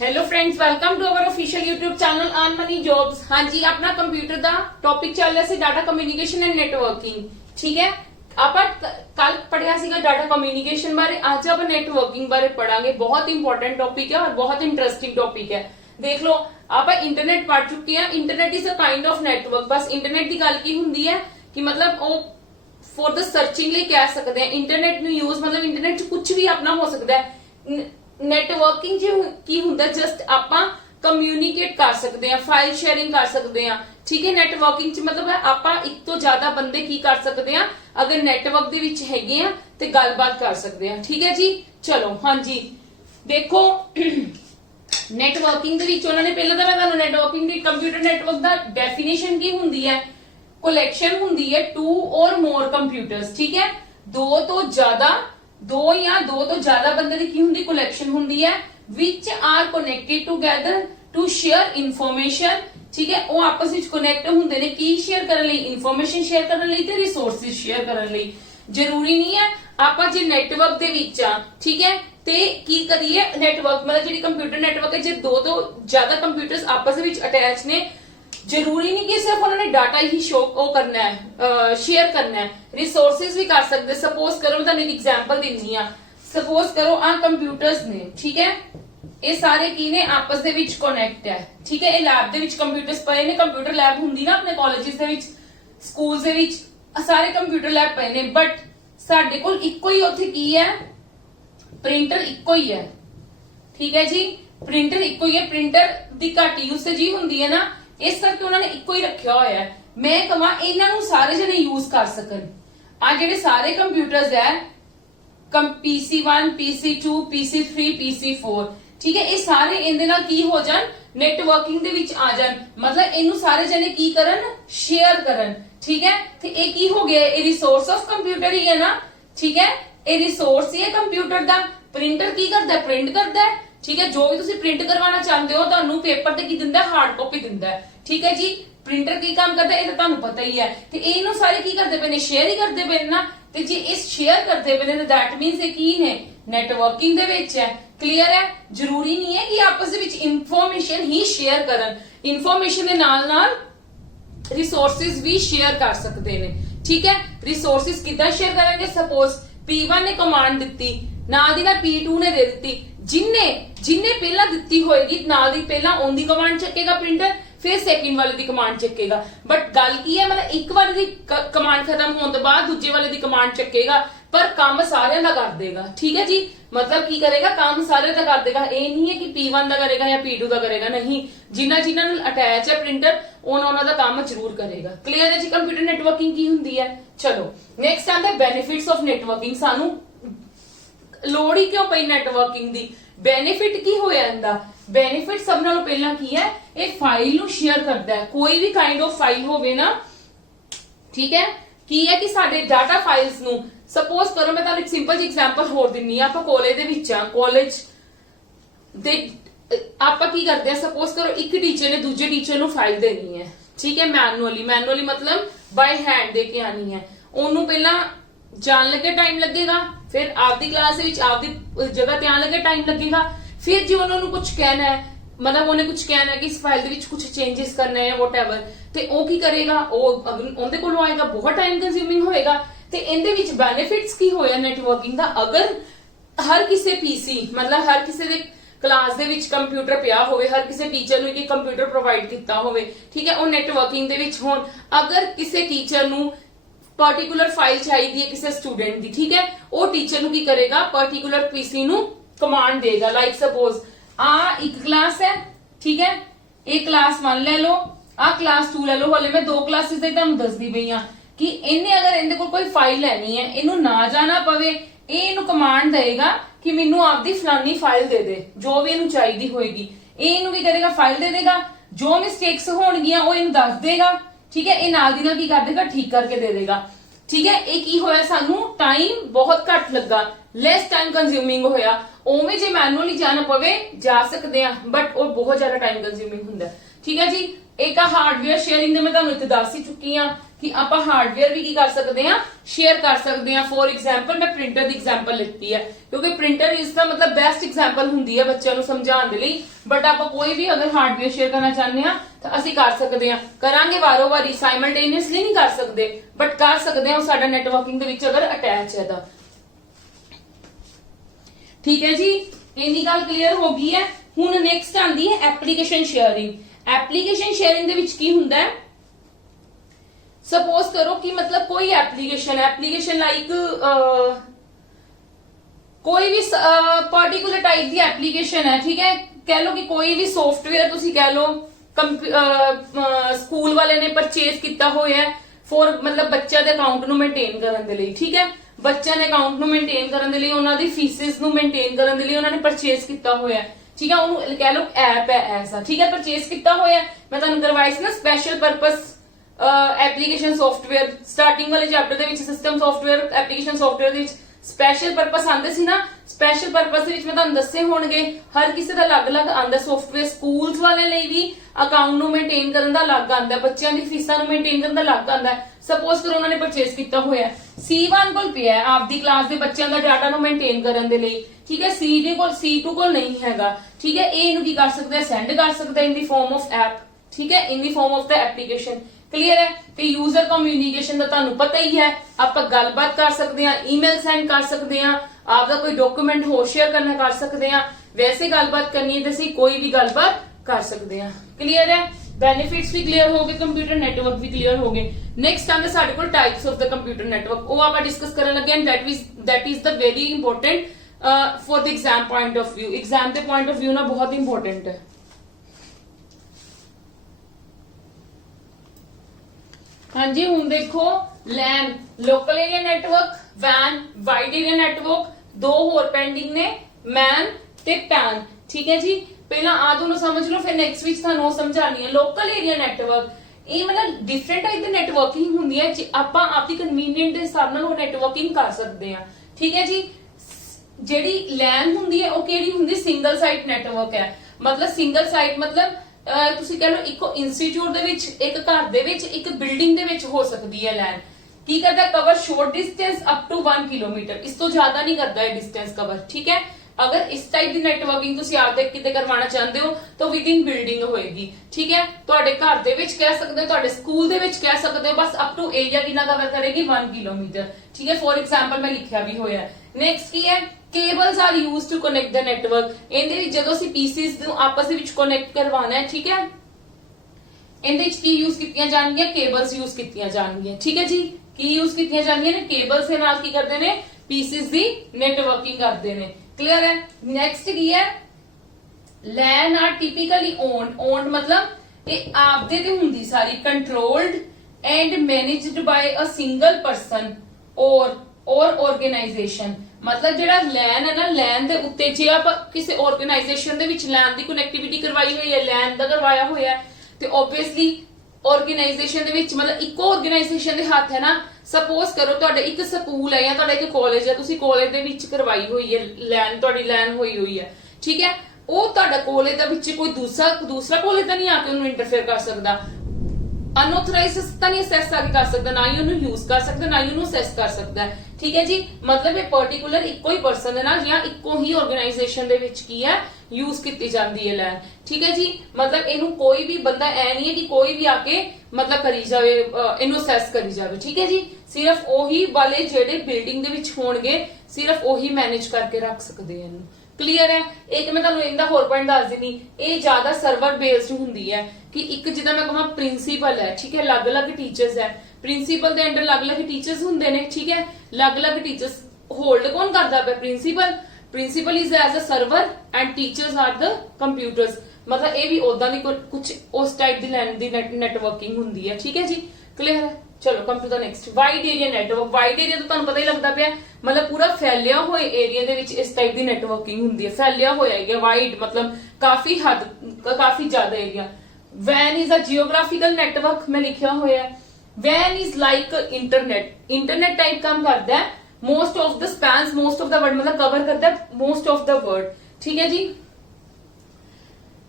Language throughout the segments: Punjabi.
Hello friends, welcome to our official YouTube channel earn money jobs. हाँ जी, अपना कंप्यूटर का टॉपिक चल रहा है डाटा कम्युनिकेशन एंड नेटवर्किंग। ठीक है, ਆਪਾਂ ਕੱਲ ਪੜਿਆ ਸੀਗਾ डाटा कम्युनिकेशन बारे। आज आप नेटवर्किंग बारे पढ़ांगे। बहुत इंपॉर्टेंट टॉपिक है और बहुत इंटरेस्टिंग टॉपिक है। देख लो, आप इंटरनेट पढ़ चुके हैं। Internet is a kind of network. बस इंटरनेट की गल की हुंदी है कि मतलब वो फॉर द सर्चिंग ਲਈ कह सकते हैं। इंटरनेट ਨੂੰ यूज मतलब इंटरनेट ਚ कुछ भी अपना हो सकता है। नेटवर्किंग की हुंदा जस्ट ਆਪਾਂ कम्युनिकेट कर सकते हैं, फाइल शेयरिंग कर सकते हैं। ठीक है, नेटवर्किंग च मतलब है ਆਪਾਂ ਇੱਕ ਤੋਂ ਜ਼ਿਆਦਾ ਬੰਦੇ ਕੀ ਕਰ ਸਕਦੇ ਆ, ਅਗਰ ਨੈਟਵਰਕ ਦੇ ਵਿੱਚ ਹੈਗੇ ਆ ਤੇ ਗੱਲਬਾਤ ਕਰ ਸਕਦੇ ਆ। ਠੀਕ ਹੈ ਜੀ, ਚਲੋ ਹਾਂਜੀ ਦੇਖੋ ਨੈਟਵਰਕਿੰਗ ਦੇ ਵਿੱਚ ਉਹਨਾਂ ਨੇ ਪਹਿਲਾਂ ਤਾਂ ਮੈਂ ਤੁਹਾਨੂੰ ਨੈਟਵਰਕਿੰਗ ਦੀ ਕੰਪਿਊਟਰ ਨੈਟਵਰਕ ਦਾ ਡੈਫੀਨੇਸ਼ਨ ਕੀ ਹੁੰਦੀ ਹੈ। कलेक्शन ਹੁੰਦੀ ਹੈ टू और मोर कंप्यूटर्स। ठीक है, दो या दो तो ज्यादा बंदे ਦੀ ਕੀ ਹੁੰਦੀ कलेक्शन ਹੁੰਦੀ ਹੈ which are connected together to share information। ठीक है, ਉਹ ਆਪਸ ਵਿੱਚ ਕਨੈਕਟ ਹੁੰਦੇ ਨੇ ਕੀ ਸ਼ੇਅਰ ਕਰਨ ਲਈ, ਇਨਫੋਰਮੇਸ਼ਨ ਸ਼ੇਅਰ ਕਰਨ ਲਈ ਤੇ ਰਿਸੋਰਸਿਸ ਸ਼ੇਅਰ ਕਰਨ ਲਈ। ਜ਼ਰੂਰੀ ਨਹੀਂ ਹੈ ਆਪਾਂ ਜੇ ਨੈਟਵਰਕ ਦੇ ਵਿੱਚ ਆ, ਠੀਕ ਹੈ, ਤੇ ਕੀ ਕਰੀਏ ਨੈਟਵਰਕ ਮਤਲਬ ਜਿਹੜੀ ਕੰਪਿਊਟਰ ਨੈਟਵਰਕ ਹੈ ਜੇ ਦੋ ਤੋਂ ਜ਼ਿਆਦਾ ਕੰਪਿਊਟਰਸ ਆਪਸ ਵਿੱਚ ਅਟੈਚ ਨੇ, जरूरी नहीं कि सिर्फ उन्होंने डाटा ही शो करना है, शेयर करना है, रिसोर्सेज भी कर सकते। सपोज करो मैं एक एग्जांपल देनी है। सपोज करो आ कंप्यूटर्स ने, ठीक है, ये सारे की ने आपस दे विच कनेक्ट है। ठीक है, ये लैब दे विच कंप्यूटर्स पए ने, कंप्यूटर लैब हुंदी ना अपने कॉलेजेस दे विच, स्कूल्स दे विच सारे कंप्यूटर लैब पए ने। बट साडे कोल इक्को ही उत्थे की है, प्रिंटर इक्को ही है। ठीक है जी, प्रिंटर इक्को ही है। प्रिंटर दी घट यूसेज ही हुंदी है ना, इस करके उन्होंने इक्को ही रखा हुआ है। मैं कहां इन्हों सारे जने यूज कर सकन। आ जेडे सारे कंप्यूटर्स है PC1 PC2 PC3 PC4, ठीक है, ये सारे इहदे नाल की हो जान नेटवर्किंग दे विच आ जान। मतलब इनू सारे जने की करन, शेयर करन। ठीक है, ते ये की हो गया, ये रिसोर्स ऑफ कंप्यूटर ही है ना। ठीक है, ये रिसोर्स ही है कंप्यूटर दा। प्रिंटर की करदा है, प्रिंट करदा है। ठीक है, जो भी तुसी प्रिंट करवाना चाहते हो ਤੁਹਾਨੂੰ पेपर ਤੇ ਕੀ ਦਿੰਦਾ, हार्ड कॉपी ਦਿੰਦਾ है। ठीक है जी, प्रिंटर की काम करता है, ये तो ਤੁਹਾਨੂੰ पता ही है। ਤੇ ਇਹਨੂੰ ਸਾਰੇ ਕੀ ਕਰਦੇ ਪਏ ਨੇ, ਸ਼ੇਅਰ ਹੀ ਕਰਦੇ ਪਏ ਨਾ। ਤੇ ਜੇ ਇਸ ਸ਼ੇਅਰ ਕਰਦੇ ਪਏ ਨੇ ਤਾਂ that means ਇਹ ਕੀ ਨੇ, ਨੈਟਵਰਕਿੰਗ ਦੇ ਵਿੱਚ ਹੈ। ਕਲੀਅਰ ਹੈ, ਜ਼ਰੂਰੀ ਨਹੀਂ ਹੈ ਕਿ ਆਪਸ ਦੇ ਵਿੱਚ ਇਨਫੋਰਮੇਸ਼ਨ ਹੀ ਸ਼ੇਅਰ ਕਰਨ, ਇਨਫੋਰਮੇਸ਼ਨ ਦੇ ਨਾਲ ਨਾਲ ਰਿਸੋਰਸਿਸ ਵੀ ਸ਼ੇਅਰ ਕਰ ਸਕਦੇ ਨੇ। ਠੀਕ ਹੈ, ਰਿਸੋਰਸਿਸ ਕਿੱਦਾਂ ਸ਼ੇਅਰ ਕਰਾਂਗੇ। ਸਪੋਜ਼ P1 ਨੇ ਕਮਾਂਡ ਦਿੱਤੀ, ਨਾਲ ਦੀ ਨਾਲ P2 ਨੇ ਦੇ ਦਿੱਤੀ। जिन्ने पहला दिती होएगी नाल दी पहला ऑन दी कमांड चकेगा प्रिंटर, फिर सेकंड वाले दी कमांड चकेगा। बट गल की है मतलब एक वाले दी कमांड खत्म होने तो बाद दूजे वाले दी कमांड चकेगा, पर काम सारे दा कर देगा। ठीक है जी, मतलब की करेगा, काम सारे दा कर देगा। ये नहीं है कि P1 दा करेगा या P2 दा करेगा, नहीं, जिन्ना नाल अटैच है प्रिंटर उन्होंने दा काम जरूर करेगा। क्लियर है जी, कंप्यूटर नेटवर्किंग की हुंदी है। चलो नेक्स्ट आंदा बेनिफिट्स ऑफ नेटवर्किंग। सानू लोड़ ही क्यों पई नेटवर्किंग दी, बेनिफिट की होया इंदा। बेनिफिट सब नालों पहला की है, ये फाइल नू शेयर करदा है। कोई भी काइंड ऑफ फाइल होवे ना, ठीक है, की है कि साडे डाटा फाइल्स नू, सपोज करो मैं तुहानू एक सिंपल जी एग्जांपल होर दिन्नी आ। आपां कॉलेज दे विच आ, कॉलेज दे आपां की करदे आ, सपोज करो एक टीचर ने दूजे टीचर नू फाइल देनी है। ठीक है, मैनुअली मतलब बाय हैंड दे के आनी है। ओनू पहला जान लगे टाइम लगेगा, फिर आपदी क्लास दे विच आपदी जगह ते आने लगे टाइम लगेगा। फिर जो उन्होंने कुछ कहना है, मतलब उन्हें कुछ कहना है कि इस फाइल दे विच कुछ चेंजेस करने हैं वॉटएवर, ते ओ की करेगा, ओ उनदे कोलों आएगा, बहुत टाइम कंज्यूमिंग होएगा। ते इनदे विच बेनिफिट्स की होया नेटवर्किंग दा, अगर हर किसी पीसी मतलब हर किसी दे क्लास दे विच कंप्यूटर पिया होवे, हर किसी टीचर नू एक कंप्यूटर प्रोवाइड कीता होवे, ठीक है, ओ नेटवर्किंग दे विच होण। अगर किसी टीचर नू पर्टिकुलर फाइल चाहिए किसी स्टूडेंट दी, ठीक है, वो टीचर नु की करेगा, पर्टिकुलर पीसी नु कमांड देगा। लाइक सपोज आ एक क्लास है, ठीक है, एक क्लास 1 ले लो, आ क्लास 2 ले लो। हले मैं 2 क्लासेस दे तुहानू दसदी पई हां कि इन्ने अगर इनदे कोल कोई फाइल लेनी है, इनू ना जाना पवे, इनू कमांड देगा कि मैनू आपदी फलानी फाइल दे दे, जो भी इनू चाहिदी होएगी। इनू की करेगा, फाइल दे देगा, जो मिस्टेक्स होणगियां ओ इनू दस देगा। ठीक है, ये नाल दी नाल की कर देगा, ठीक करके दे देगा। ठीक है, ये की होया, सानू टाइम बहुत घट लगा, लेस टाइम कंज्यूमिंग होया। उवें जे मैनुअली जाना पवे जा सकते हैं, बट वो बहुत ज्यादा टाइम कंज्यूमिंग हुंदा। ठीक है जी, एक हार्डवेयर शेयरिंग दे मैं तुहानू इत्थे दस ही चुकी हां। ਕਿ ਆਪਾਂ ਹਾਰਡਵੇਅਰ ਵੀ ਕੀ ਕਰ ਸਕਦੇ ਆ, ਸ਼ੇਅਰ ਕਰ ਸਕਦੇ ਆ। ਫੋਰ ਐਗਜ਼ਾਮਪਲ ਮੈਂ ਪ੍ਰਿੰਟਰ ਦੀ ਐਗਜ਼ਾਮਪਲ ਲਿੱਤੀ ਹੈ ਕਿਉਂਕਿ ਪ੍ਰਿੰਟਰ ਇਸ ਦਾ ਮਤਲਬ ਬੈਸਟ ਐਗਜ਼ਾਮਪਲ ਹੁੰਦੀ ਹੈ ਬੱਚਿਆਂ ਨੂੰ ਸਮਝਾਉਣ ਦੇ ਲਈ। ਬਟ ਆਪਾਂ ਕੋਈ ਵੀ ਅਗਰ ਹਾਰਡਵੇਅਰ ਸ਼ੇਅਰ ਕਰਨਾ ਚਾਹੁੰਦੇ ਆ ਤਾਂ ਅਸੀਂ ਕਰ ਸਕਦੇ ਆ। ਕਰਾਂਗੇ ਵਾਰੋ ਵਾਰੀ, ਸਾਈਮਲਟੇਨੀਅਸਲੀ ਨਹੀਂ ਕਰ ਸਕਦੇ, ਬਟ ਕਰ ਸਕਦੇ ਆ। ਉਹ ਸਾਡਾ ਨੈਟਵਰਕਿੰਗ ਦੇ ਵਿੱਚ ਅਗਰ ਅਟੈਚ ਹੈ ਤਾਂ ਠੀਕ ਹੈ ਜੀ। ਇੰਨੀ ਗੱਲ ਕਲੀਅਰ ਹੋ ਗਈ ਹੈ। ਹੁਣ ਨੈਕਸਟ ਆਂਦੀ ਹੈ ਐਪਲੀਕੇਸ਼ਨ ਸ਼ੇਅਰਿੰਗ। ਐਪਲੀਕੇਸ਼ਨ ਸ਼ੇਅਰਿੰਗ ਦੇ ਵਿੱਚ ਕੀ ਹੁੰਦਾ ਹੈ, ਸਪੋਜ਼ ਕਰੋ ਕਿ ਮਤਲਬ ਕੋਈ ਐਪਲੀਕੇਸ਼ਨ ਲਾਈਕ ਕੋਈ ਵੀ ਪਾਰਟਿਕੂਲਰ ਟਾਈਪ ਦੀ ਐਪਲੀਕੇਸ਼ਨ ਹੈ, ਠੀਕ ਹੈ। ਕਹਿ ਲੋ ਕਿ ਕੋਈ ਵੀ ਸੌਫਟਵੇਅਰ ਤੁਸੀਂ ਕਹਿ ਲੋ ਸਕੂਲ ਵਾਲੇ ਨੇ ਪਰਚੇਸ ਕੀਤਾ ਹੋਇਆ ਹੈ ਫॉर ਮਤਲਬ ਬੱਚਿਆਂ ਦੇ ਅਕਾਊਂਟ ਨੂੰ ਮੇਨਟੇਨ ਕਰਨ ਦੇ ਲਈ, ਠੀਕ ਹੈ। ਬੱਚਿਆਂ ਦੇ ਅਕਾਊਂਟ ਨੂੰ ਮੇਨਟੇਨ ਕਰਨ ਦੇ ਲਈ, ਉਹਨਾਂ ਦੀ ਫੀਸਿਸ ਨੂੰ ਮੇਨਟੇਨ ਕਰਨ ਦੇ ਲਈ ਉਹਨਾਂ ਨੇ ਪਰਚੇਸ ਕੀਤਾ ਹੋਇਆ, ਠੀਕ ਹੈ। ਉਹਨੂੰ ਕਹਿ ਲੋ ਐਪ ਹੈ ਐਸਾ, ਠੀਕ ਹੈ। ਪਰਚੇਸ ਕੀਤਾ ਹੋਇਆ, ਮੈਂ ਤੁਹਾਨੂੰ ਕਰਵਾਈ ਸੀ ਨਾ special purpose application software starting ਵਾਲੇ ਚੈਪਟਰ ਦੇ ਵਿੱਚ। ਸਿਸਟਮ ਸੌਫਟਵੇਅਰ, ਐਪਲੀਕੇਸ਼ਨ ਸੌਫਟਵੇਅਰ ਦੇ ਵਿੱਚ ਸਪੈਸ਼ਲ ਪਰਪਸ ਆਉਂਦੇ ਸੀ ਨਾ। ਸਪੈਸ਼ਲ ਪਰਪਸ ਦੇ ਵਿੱਚ ਮੈਂ ਤੁਹਾਨੂੰ ਦੱਸੇ ਹੋਣਗੇ, ਹਰ ਕਿਸੇ ਦਾ ਅਲੱਗ-ਅਲੱਗ ਆਉਂਦਾ ਸੌਫਟਵੇਅਰ। ਸਕੂਲਸ ਵਾਲੇ ਲਈ ਵੀ ਅਕਾਊਂਟ ਨੂੰ ਮੇਨਟੇਨ ਕਰਨ ਦਾ ਅਲੱਗ ਆਉਂਦਾ, ਬੱਚਿਆਂ ਦੀ ਫੀਸਾਂ ਨੂੰ ਮੇਨਟੇਨ ਕਰਨ ਦਾ ਅਲੱਗ ਆਉਂਦਾ। ਸਪੋਜ਼ ਕਰੋ ਉਹਨਾਂ ਨੇ ਪਰਚੇਸ ਕੀਤਾ ਹੋਇਆ, C1 ਕੋਲ ਪਿਆ ਹੈ ਆਪਦੀ ਕਲਾਸ ਦੇ ਬੱਚਿਆਂ ਦਾ ਡਾਟਾ ਨੂੰ ਮੇਨਟੇਨ ਕਰਨ ਦੇ ਲਈ, ਠੀਕ ਹੈ। C2 ਕੋਲ C2 ਕੋਲ ਨਹੀਂ ਹੈਗਾ, ਠੀਕ ਹੈ। ਇਹ ਇਹਨੂੰ ਕੀ ਕਰ ਸਕਦਾ ਹੈ, ਸੈਂਡ ਕਰ ਸਕਦਾ ਇਨ ਦੀ ਫਾਰਮ ਆਫ ਐਪ, ਠੀਕ ਹੈ, ਇਨ ਦੀ farm of the application. Clear ਹੈ। ਤੇ ਯੂਜ਼ਰ ਕਮਿਊਨੀਕੇਸ਼ਨ ਦਾ ਤੁਹਾਨੂੰ ਪਤਾ ਹੀ ਹੈ, ਆਪਾਂ ਗੱਲਬਾਤ ਕਰ ਸਕਦੇ ਹਾਂ, ਈਮੇਲ ਸੈਂਡ ਕਰ ਸਕਦੇ ਹਾਂ, ਆਪਦਾ ਕੋਈ ਡਾਕੂਮੈਂਟ ਹੋ ਸ਼ੇਅਰ ਕਰਨਾ ਕਰ ਸਕਦੇ ਹਾਂ। ਵੈਸੇ ਗੱਲਬਾਤ ਕਰਨੀ ਹੈ ਤੇ ਅਸੀਂ ਕੋਈ ਵੀ ਗੱਲਬਾਤ ਕਰ ਸਕਦੇ ਹਾਂ। ਕਲੀਅਰ ਹੈ। ਬੈਨੀਫਿਟਸ ਵੀ ਕਲੀਅਰ ਹੋ ਗਏ, ਕੰਪਿਊਟਰ ਨੈਟਵਰਕ ਵੀ ਕਲੀਅਰ ਹੋ ਗਏ। ਨੈਕਸਟ ਆਂਦਾ ਸਾਡੇ ਕੋਲ types of the computer network, ਉਹ ਆਪਾਂ ਡਿਸਕਸ ਕਰਨ ਲੱਗੇ ਹਾਂ। that is the very important for the exam point of view। Exam ਦੇ point of view ਨਾ ਬਹੁਤ ਇੰਪੋਰਟੈਂਟ ਹੈ। ਹਾਂਜੀ ਹੁਣ ਦੇਖੋ, LAN local area network, WAN wide area network, ਦੋ ਹੋਰ ਪੈਂਡਿੰਗ ਨੇ MAN ਤੇ PAN, ਠੀਕ ਹੈ ਜੀ। ਪਹਿਲਾਂ ਆ ਦੋਨੋਂ ਸਮਝ ਲਓ, ਫਿਰ ਨੈਕਸਟ ਵਿੱਚ ਤੁਹਾਨੂੰ ਉਹ ਸਮਝਾਣੀ ਹੈ। ਲੋਕਲ ਏਰੀਆ ਨੈਟਵਰਕ ਇਹ ਮਤਲਬ ਡਿਫਰੈਂਟ ਟਾਈਪ ਦੀ ਨੈਟਵਰਕਿੰਗ ਹੁੰਦੀ ਹੈ, ਆਪਾਂ ਆਪਣੀ ਕਨਵੀਨੀਅੰਟ ਦੇ ਹਿਸਾਬ ਨਾਲ ਉਹ ਨੈਟਵਰਕਿੰਗ ਕਰ ਸਕਦੇ ਹਾਂ, ਠੀਕ ਹੈ ਜੀ। ਜਿਹੜੀ LAN ਹੁੰਦੀ ਹੈ ਉਹ ਕਿਹੜੀ ਹੁੰਦੀ, ਸਿੰਗਲ ਸਾਈਟ ਨੈਟਵਰਕ ਹੈ। ਮਤਲਬ ਸਿੰਗਲ ਸਾਈਟ ਮਤਲਬ ਤੁਸੀਂ ਕਹ ਲਓ ਇੱਕੋ ਇੰਸਟੀਚਿਊਟ ਦੇ ਵਿੱਚ, ਇੱਕ ਘਰ ਦੇ ਵਿੱਚ, ਇੱਕ ਬਿਲਡਿੰਗ ਦੇ ਵਿੱਚ ਹੋ ਸਕਦੀ ਹੈ LAN। ਕੀ ਕਰਦਾ, cover short distance up to 1 kilometre, ਇਸ ਤੋਂ ਜ਼ਿਆਦਾ ਨਹੀਂ ਕਰਦਾ ਹੈ ਡਿਸਟੈਂਸ ਕਵਰ, ਠੀਕ ਹੈ। अगर इस टाइप ਦੀ ਨੈਟਵਰਕਿੰਗ ਤੁਸੀਂ ਆਪਦੇ ਕਿਤੇ ਕਰਵਾਉਣਾ ਚਾਹੁੰਦੇ ਹੋ ਤਾਂ ਵਿਦ ਇਨ ਬਿਲਡਿੰਗ ਹੋਏਗੀ, ਠੀਕ ਹੈ। ਤੁਹਾਡੇ ਘਰ ਦੇ ਵਿੱਚ ਕਹਿ ਸਕਦੇ ਹੋ, ਤੁਹਾਡੇ ਸਕੂਲ ਦੇ ਵਿੱਚ ਕਹਿ ਸਕਦੇ ਹੋ, ਬਸ ਅਪ ਟੂ ਏਰੀਆ ਕਿੰਨਾ ਕਵਰ ਕਰੇਗੀ 1 ਕਿਲੋਮੀਟਰ, ਠੀਕ ਹੈ। ਫॉर ਐਗਜ਼ਾਮਪਲ ਮੈਂ ਲਿਖਿਆ ਵੀ ਹੋਇਆ। ਨੈਕਸਟ ਕੀ ਹੈ, cables are used to connect the network. ਇਹਦੇ ਵਿੱਚ ਜਦੋਂ ਅਸੀਂ ਪੀਸੀਸ ਨੂੰ ਆਪਸ ਦੇ ਵਿੱਚ ਕਨੈਕਟ ਕਰਵਾਉਣਾ ਹੈ, ਠੀਕ ਹੈ, ਇਹਦੇ ਵਿੱਚ ਕੀ ਯੂਜ਼ ਕੀਤੀਆਂ ਜਾਣਗੀਆਂ, ਕੇਬਲਸ ਯੂਜ਼ ਕੀਤੀਆਂ ਜਾਣਗੀਆਂ, ਠੀਕ ਹੈ ਜੀ। ਕੀ ਯੂਜ਼ ਕੀਤੀਆਂ ਜਾਂਦੀਆਂ ਨੇ, ਕੇਬਲਸ ਦੇ ਨਾਲ ਕੀ ਕਰਦੇ ਨੇ, ਪੀਸੀਸ ਦੀ ਨੈਟਵਰਕਿੰਗ ਕਰਦੇ ਨੇ। क्लियर है। नेक्स्ट की है, LAN आर टिपिकली ओन्ड मतलब ये आपदे ते हुंदी सारी, controlled and managed by a single person और ऑर्गेनाइजेशन। मतलब जेड़ा LAN है ना, LAN दे उत्ते जे आप किसी ऑर्गेनाइजेशन दे विच LAN दी कनेक्टिविटी करवाई हुई है, LAN दा करवाया होया है ते ऑब्वियसली ऑर्गेनाइजेशन दे विच मतलब इको ऑर्गेनाइजेशन दे हाथ है ना। सपोज करो ਤੁਹਾਡੇ ਇੱਕ ਸਕੂਲ ਹੈ ਜਾਂ ਤੁਹਾਡਾ ਇੱਕ ਕਾਲਜ ਹੈ, ਤੁਸੀਂ ਕਾਲਜ ਦੇ ਵਿੱਚ ਕਰਵਾਈ ਹੋਈ ਹੈ LAN, ਤੁਹਾਡੀ LAN ਹੋਈ ਹੋਈ ਹੈ, ਠੀਕ ਹੈ। ਉਹ ਤੁਹਾਡਾ ਕਾਲਜ ਦਾ ਵਿੱਚ ਕੋਈ ਦੂਸਰਾ ਕਾਲਜ ਤਾਂ ਨਹੀਂ ਆ ਕੇ ਉਹਨੂੰ ਇੰਟਰਫੇਅਰ ਕਰ ਸਕਦਾ, ਅਨਆਥੋਰਾਈਜ਼ਡ ਤਾਂ ਨਹੀਂ ਅਸੈਸ ਕਰ ਸਕਦਾ, ਨਾ ਹੀ ਉਹਨੂੰ ਯੂਜ਼ ਕਰ ਸਕਦਾ, ਨਾ ਹੀ ਉਹਨੂੰ ਅਸੈਸ ਕਰ ਸਕਦਾ, ਠੀਕ ਹੈ ਜੀ। ਮਤਲਬ ਇਹ ਪਾਰਟਿਕੂਲਰ ਇੱਕੋ ਹੀ ਪਰਸਨ ਦੇ ਨਾਲ ਜਾਂ ਇੱਕੋ ਹੀ ਆਰਗੇਨਾਈਜੇਸ਼ਨ ਦੇ ਵਿੱਚ ਕੀ ਹੈ ਯੂਜ਼ ਕੀਤੀ ਜਾਂਦੀ ਹੈ LAN, ਠੀਕ ਹੈ ਜੀ। ਮਤਲਬ ਇਹਨੂੰ ਕੋਈ ਵੀ ਬੰਦਾ ਐ ਨਹੀਂ ਹੈ ਕਿ ਕੋਈ ਵੀ ਆ ਕੇ ਮਤਲਬ ਕਰੀ ਜਾਵੇ, ਇਹਨੂੰ ਅਸੈਸ ਕਰੀ ਜਾਵੇ, ਠੀਕ ਹੈ ਜੀ। ਸਿਰਫ ਉਹੀ ਵਾਲੇ ਜਿਹੜੇ ਬਿਲਡਿੰਗ ਦੇ ਵਿੱਚ ਹੋਣਗੇ, ਸਿਰਫ ਉਹੀ ਮੈਨੇਜ ਕਰਕੇ ਰੱਖ ਸਕਦੇ ਆ ਇਹਨੂੰ। ਕਲੀਅਰ ਹੈ। ਇੱਕ ਮੈਂ ਤੁਹਾਨੂੰ ਇਹਦਾ ਹੋਰ ਪੁਆਇੰਟ ਦੱਸ ਦਿੰਨੀ, ਇਹ ਜ਼ਿਆਦਾ ਸਰਵਰ ਬੇਸਡ ਹੁੰਦੀ ਹੈ ਕਿ ਇੱਕ ਜਿੱਦਾਂ ਮੈਂ ਕਹਾਂ ਪ੍ਰਿੰਸੀਪਲ ਹੈ, ਠੀਕ ਹੈ, ਅਲੱਗ-ਅਲੱਗ ਟੀਚਰਸ ਹੈ, ਪ੍ਰਿੰਸੀਪਲ ਦੇ ਅੰਡਰ ਅਲੱਗ-ਅਲੱਗ ਟੀਚਰਸ ਹੁੰਦੇ ਨੇ, ਠੀਕ ਹੈ। ਅਲੱਗ-ਅਲੱਗ ਟੀਚਰਸ ਹੋਲਡ ਕੌਣ ਕਰਦਾ ਪਿਆ, principal is as a server and teachers are the computers. ਮਤਲਬ ਇਹ ਵੀ ਉਦਾਂ ਦੀ ਕੁਝ ਉਸ ਟਾਈਪ ਦੀ LAN ਦੀ ਨੈਟਵਰਕਿੰਗ ਹੁੰਦੀ ਹੈ, ਠੀਕ ਹੈ ਜੀ। ਕਲੀਅਰ ਹੈ। ਚਲੋ come to the next, wide area network. Wide area ਤਾਂ ਤੁਹਾਨੂੰ ਪਤਾ ਹੀ ਲੱਗਦਾ ਪਿਆ, ਮਤਲਬ ਪੂਰਾ ਫੈਲਿਆ ਹੋਏ ਏਰੀਆ ਦੇ ਵਿੱਚ ਇਸ ਟਾਈਪ ਦੀ ਨੈਟਵਰਕਿੰਗ ਹੁੰਦੀ ਹੈ। ਫੈਲਿਆ ਹੋਇਆ ਹੈਗਾ, ਵਾਈਡ ਮਤਲਬ ਕਾਫੀ ਜ਼ਿਆਦਾ area. WAN is a geographical network, ਮੈਂ ਲਿਖਿਆ ਹੋਇਆ। WAN is like internet type ਕੰਮ ਕਰਦਾ ਹੈ। Most of the spans, most of the world मतलब कवर करता है मोस्ट ऑफ द वर्ड, ठीक है जी।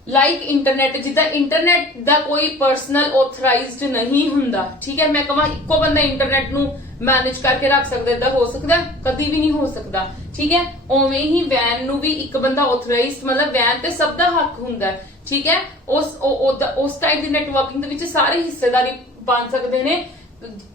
ਲਾਈਕ ਇੰਟਰਨੈਟ, ਜਿੱਦਾਂ ਇੰਟਰਨੈਟ ਦਾ ਕੋਈ ਪਰਸਨਲ ਆਥੋਰਾਈਜ਼ਡ ਨਹੀਂ ਹੁੰਦਾ, ਠੀਕ ਹੈ। ਮੈਂ ਕਹਾਂ ਇੱਕੋ ਬੰਦਾ ਇੰਟਰਨੈਟ ਨੂੰ ਮੈਨੇਜ ਕਰਕੇ ਰੱਖ ਸਕਦਾ, ਇਦਾਂ ਹੋ ਸਕਦਾ? ਕਦੀ ਵੀ ਨਹੀਂ ਹੋ ਸਕਦਾ, ਠੀਕ ਹੈ। ਉਵੇਂ ਹੀ ਵੈਨ ਨੂੰ ਵੀ ਇੱਕ ਬੰਦਾ ਆਥੋਰਾਈਜ਼ਡ, ਮਤਲਬ ਵੈਨ ਤੇ ਸਭ ਦਾ ਹੱਕ ਹੁੰਦਾ, ਠੀਕ ਹੈ। ਉਸ ਟਾਈਪ ਦੀ ਨੈਟਵਰਕਿੰਗ ਦੇ ਵਿੱਚ ਸਾਰੇ ਹਿੱਸੇਦਾਰੀ ਬਣ ਸਕਦੇ ਨੇ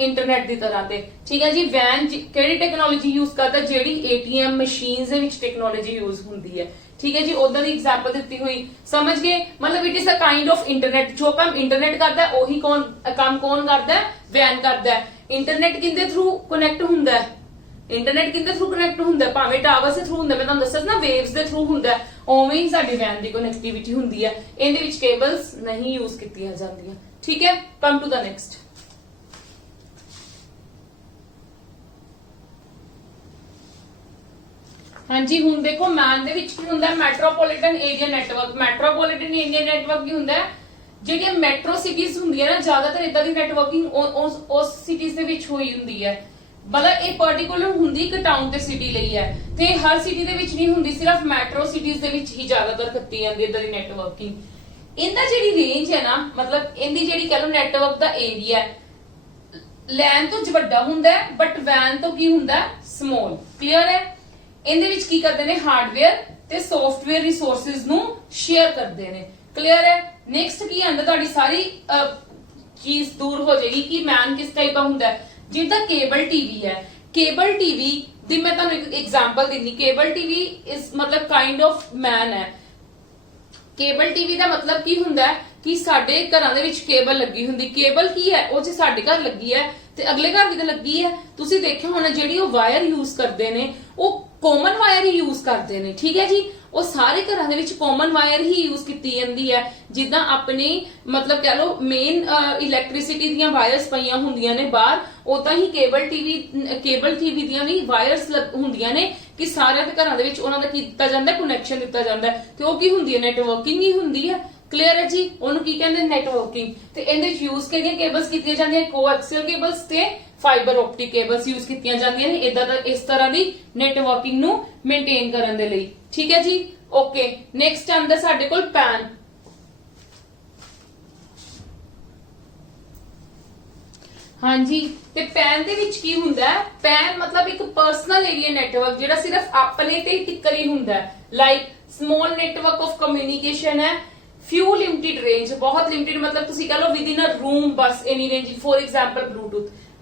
ਇੰਟਰਨੈਟ ਦੀ ਤਰ੍ਹਾਂ ਤੇ, ਠੀਕ ਹੈ ਜੀ। ਵੈਨ ਕਿਹੜੀ ਟੈਕਨੋਲੋਜੀ ਯੂਜ਼ ਕਰਦਾ? ਜਿਹੜੀ ਏਟੀਐਮ ਮਸ਼ੀਨਸ ਦੇ ਵਿੱਚ ਟੈਕਨੋਲੋਜੀ ਯੂਜ਼ ਹੁੰਦੀ ਹੈ, ਠੀਕ ਹੈ ਜੀ। ਉਦਾਂ ਦੀ ਐਗਜ਼ਾਮਪਲ ਦਿੱਤੀ ਹੋਈ, ਸਮਝ ਗਏ? ਮਤਲਬ it is a kind of internet. ਜੋ ਕੰਮ ਇੰਟਰਨੈਟ ਕਰਦਾ ਉਹੀ ਕੰਮ ਕੌਣ ਕਰਦਾ? ਵੈਨ ਕਰਦਾ। ਇੰਟਰਨੈਟ ਕਿੰਦੇ ਥਰੂ ਕਨੈਕਟ ਹੁੰਦਾ? ਇੰਟਰਨੈਟ ਕਿੰਦੇ ਥਰੂ ਕਨੈਕਟ ਹੁੰਦਾ? ਭਾਵੇਂ ਟਾਵਰ ਦੇ ਥਰੂ ਹੁੰਦਾ, ਮੈਂ ਤੁਹਾਨੂੰ ਦੱਸਿਆ ਨਾ ਵੇਵਸ ਦੇ ਥਰੂ ਹੁੰਦਾ, ਉਵੇਂ ਹੀ ਸਾਡੀ ਵੈਨ ਦੀ ਕਨੈਕਟੀਵਿਟੀ ਹੁੰਦੀ ਹੈ। ਇਹਦੇ ਵਿੱਚ ਕੇਬਲਸ ਨਹੀਂ ਯੂਜ਼ ਕੀਤੀਆਂ ਜਾਂਦੀਆਂ, ਠੀਕ ਹੈ। Come to the next. ਹਾਂਜੀ, ਹੁਣ ਦੇਖੋ ਮੈਨ ਦੇ ਵਿੱਚ ਕੀ ਹੁੰਦਾ? Metropolitan area network. Metropolitan area network ਕੀ ਹੁੰਦਾ? ਜਿਹੜੀਆਂ ਮੈਟਰੋ ਸਿਟੀਜ਼ ਹੁੰਦੀਆਂ ਨਾ, ਜ਼ਿਆਦਾਤਰ ਇਦਾਂ ਦੀ ਨੈਟਵਰਕਿੰਗ ਉਸ ਸਿਟੀਜ਼ ਦੇ ਵਿੱਚ ਹੋਈ ਹੁੰਦੀ ਹੈ। ਮਤਲਬ ਇਹ ਪਾਰਟਿਕੂਲਰ ਹੁੰਦੀ ਇੱਕ ਟਾਊਨ ਤੇ ਸਿਟੀ ਲਈ ਹੈ, ਤੇ ਹਰ ਸਿਟੀ ਦੇ ਵਿੱਚ ਨਹੀਂ ਹੁੰਦੀ, ਸਿਰਫ ਮੈਟਰੋ ਸਿਟੀਜ਼ ਦੇ ਵਿੱਚ ਹੀ ਜ਼ਿਆਦਾਤਰ ਕੀਤੀ ਜਾਂਦੀ ਹੈ ਇਦਾਂ ਦੀ ਨੈਟਵਰਕਿੰਗ। ਇਹਦਾ ਜਿਹੜੀ ਰੇਂਜ ਹੈ ਨਾ, ਮਤਲਬ ਇਹਦੀ ਜਿਹੜੀ ਕਹ ਲਓ ਨੈਟਵਰਕ ਦਾ ਏਰੀਆ ਲੈਨ ਤੋਂ ਵੱਡਾ ਹੁੰਦਾ ਹੈ, ਬਟ ਵੈਨ ਤੋਂ ਕੀ ਹੁੰਦਾ? ਸਮੌਲ। ਕਲੀਅਰ ਹੈ? ਇਹਦੇ ਵਿੱਚ ਕੀ ਕਰਦੇ ਨੇ? ਹਾਰਡਵੇਅਰ ਤੇ ਸੌਫਟਵੇਅਰ ਰਿਸੋਰਸਿਸ ਨੂੰ ਸ਼ੇਅਰ ਕਰਦੇ ਨੇ। ਕਲੀਅਰ ਹੈ? ਨੈਕਸਟ ਕੀ ਆਂਦਾ? ਤੁਹਾਡੀ ਸਾਰੀ ਚੀਜ਼ ਦੂਰ ਹੋ ਜਾਏਗੀ ਕਿ ਮੈਨ ਕਿਸ ਟਾਈਪ ਦਾ ਹੁੰਦਾ ਹੈ। ਜਿੱਦਾਂ ਕੇਬਲ ਟੀਵੀ ਹੈ, ਕੇਬਲ ਟੀਵੀ ਦੀ ਮੈਂ ਤੁਹਾਨੂੰ ਇੱਕ ਐਗਜ਼ਾਮਪਲ ਦਿੰਨੀ। ਕੇਬਲ ਟੀਵੀ ਇਸ ਮਤਲਬ ਕਾਈਂਡ ਆਫ ਮੈਨ ਹੈ। ਕੇਬਲ ਟੀਵੀ ਦਾ ਮਤਲਬ ਕੀ ਹੁੰਦਾ ਕਿ ਸਾਡੇ ਘਰਾਂ ਦੇ ਵਿੱਚ ਕੇਬਲ ਲੱਗੀ ਹੁੰਦੀ। ਕੇਬਲ ਕੀ ਹੈ? ਉਹ ਜੇ ਸਾਡੇ ਘਰ ਲੱਗੀ ਹੈ ਤੇ ਅਗਲੇ ਘਰ ਵੀ ਤਾਂ ਲੱਗੀ ਹੈ। ਤੁਸੀਂ ਦੇਖਿਆ ਹੋਣਾ ਜਿਹੜੀ ਉਹ ਵਾਇਰ ਯੂਜ਼ ਕਰਦੇ ਨੇ ਉਹ ਕਾਮਨ ਵਾਇਰ ਹੀ ਯੂਜ਼ ਕਰਦੇ ਨੇ, ਠੀਕ ਹੈ ਜੀ। ਉਹ ਸਾਰੇ ਘਰਾਂ ਦੇ ਵਿੱਚ ਕਾਮਨ ਵਾਇਰ ਹੀ ਯੂਜ਼ ਕੀਤੀ ਜਾਂਦੀ ਹੈ। ਜਿੱਦਾਂ ਆਪਣੀ ਮਤਲਬ ਕਹ ਲਓ ਮੇਨ ਇਲੈਕਟ੍ਰਿਸਿਟੀ ਦੀਆਂ ਵਾਇਰਸ ਪਈਆਂ ਹੁੰਦੀਆਂ ਨੇ ਬਾਹਰ, ਉਦਾਂ ਹੀ ਕੇਬਲ ਟੀਵੀ ਦੀਆਂ ਵੀ ਵਾਇਰਸ ਹੁੰਦੀਆਂ ਨੇ ਕਿ ਸਾਰਿਆਂ ਦੇ ਘਰਾਂ ਦੇ ਵਿੱਚ ਉਹਨਾਂ ਦਾ ਕੀ ਦਿੱਤਾ ਜਾਂਦਾ? ਕਨੈਕਸ਼ਨ ਦਿੱਤਾ ਜਾਂਦਾ। ਤੇ ਉਹ ਕੀ ਹੁੰਦੀ ਹੈ? ਨੈਟਵਰਕਿੰਗ ਹੀ ਹੁੰਦੀ ਹੈ। ਕਲੀਅਰ ਹੈ ਜੀ? ਉਹਨੂੰ ਕੀ ਕਹਿੰਦੇ? ਨੈਟਵਰਕਿੰਗ। ਤੇ ਇਹਦੇ ਵਿੱਚ ਯੂਜ਼ ਕਿਹੜੀਆਂ ਕੇਬਲਸ ਕੀਤੀਆਂ ਜਾਂਦੀਆਂ? ਕੋਐਕਸੀਅਲ ਕੇਬਲਸ ਤੇ ਫਾਈਬਰ ਆਪਟਿਕ ਕੇਬਲਸ ਯੂਜ਼ ਕੀਤੀਆਂ ਜਾਂਦੀਆਂ ਨੇ ਇਦਾਂ ਦਾ ਇਸ ਤਰ੍ਹਾਂ ਦੀ ਨੈਟਵਰਕਿੰਗ ਨੂੰ ਮੇਨਟੇਨ ਕਰਨ ਦੇ ਲਈ, ਠੀਕ ਹੈ ਜੀ। ਓਕੇ, ਨੈਕਸਟ ਆਂਦਾ ਸਾਡੇ ਕੋਲ ਪੈਨ। ਹਾਂਜੀ, ਤੇ ਪੈਨ ਦੇ ਵਿੱਚ ਕੀ ਹੁੰਦਾ? ਪੈਨ ਮਤਲਬ ਇੱਕ ਪਰਸਨਲ ਏਰੀਆ ਨੈਟਵਰਕ ਜਿਹੜਾ ਸਿਰਫ ਆਪਣੇ ਤੇ ਟਿੱਕਰ ਹੀ ਹੁੰਦਾ। Like small network of communication ਹੈ, few limited range, बहुत limited मतलब ਤੁਸੀਂ ਕਹ ਲਓ within a room bus any range। For example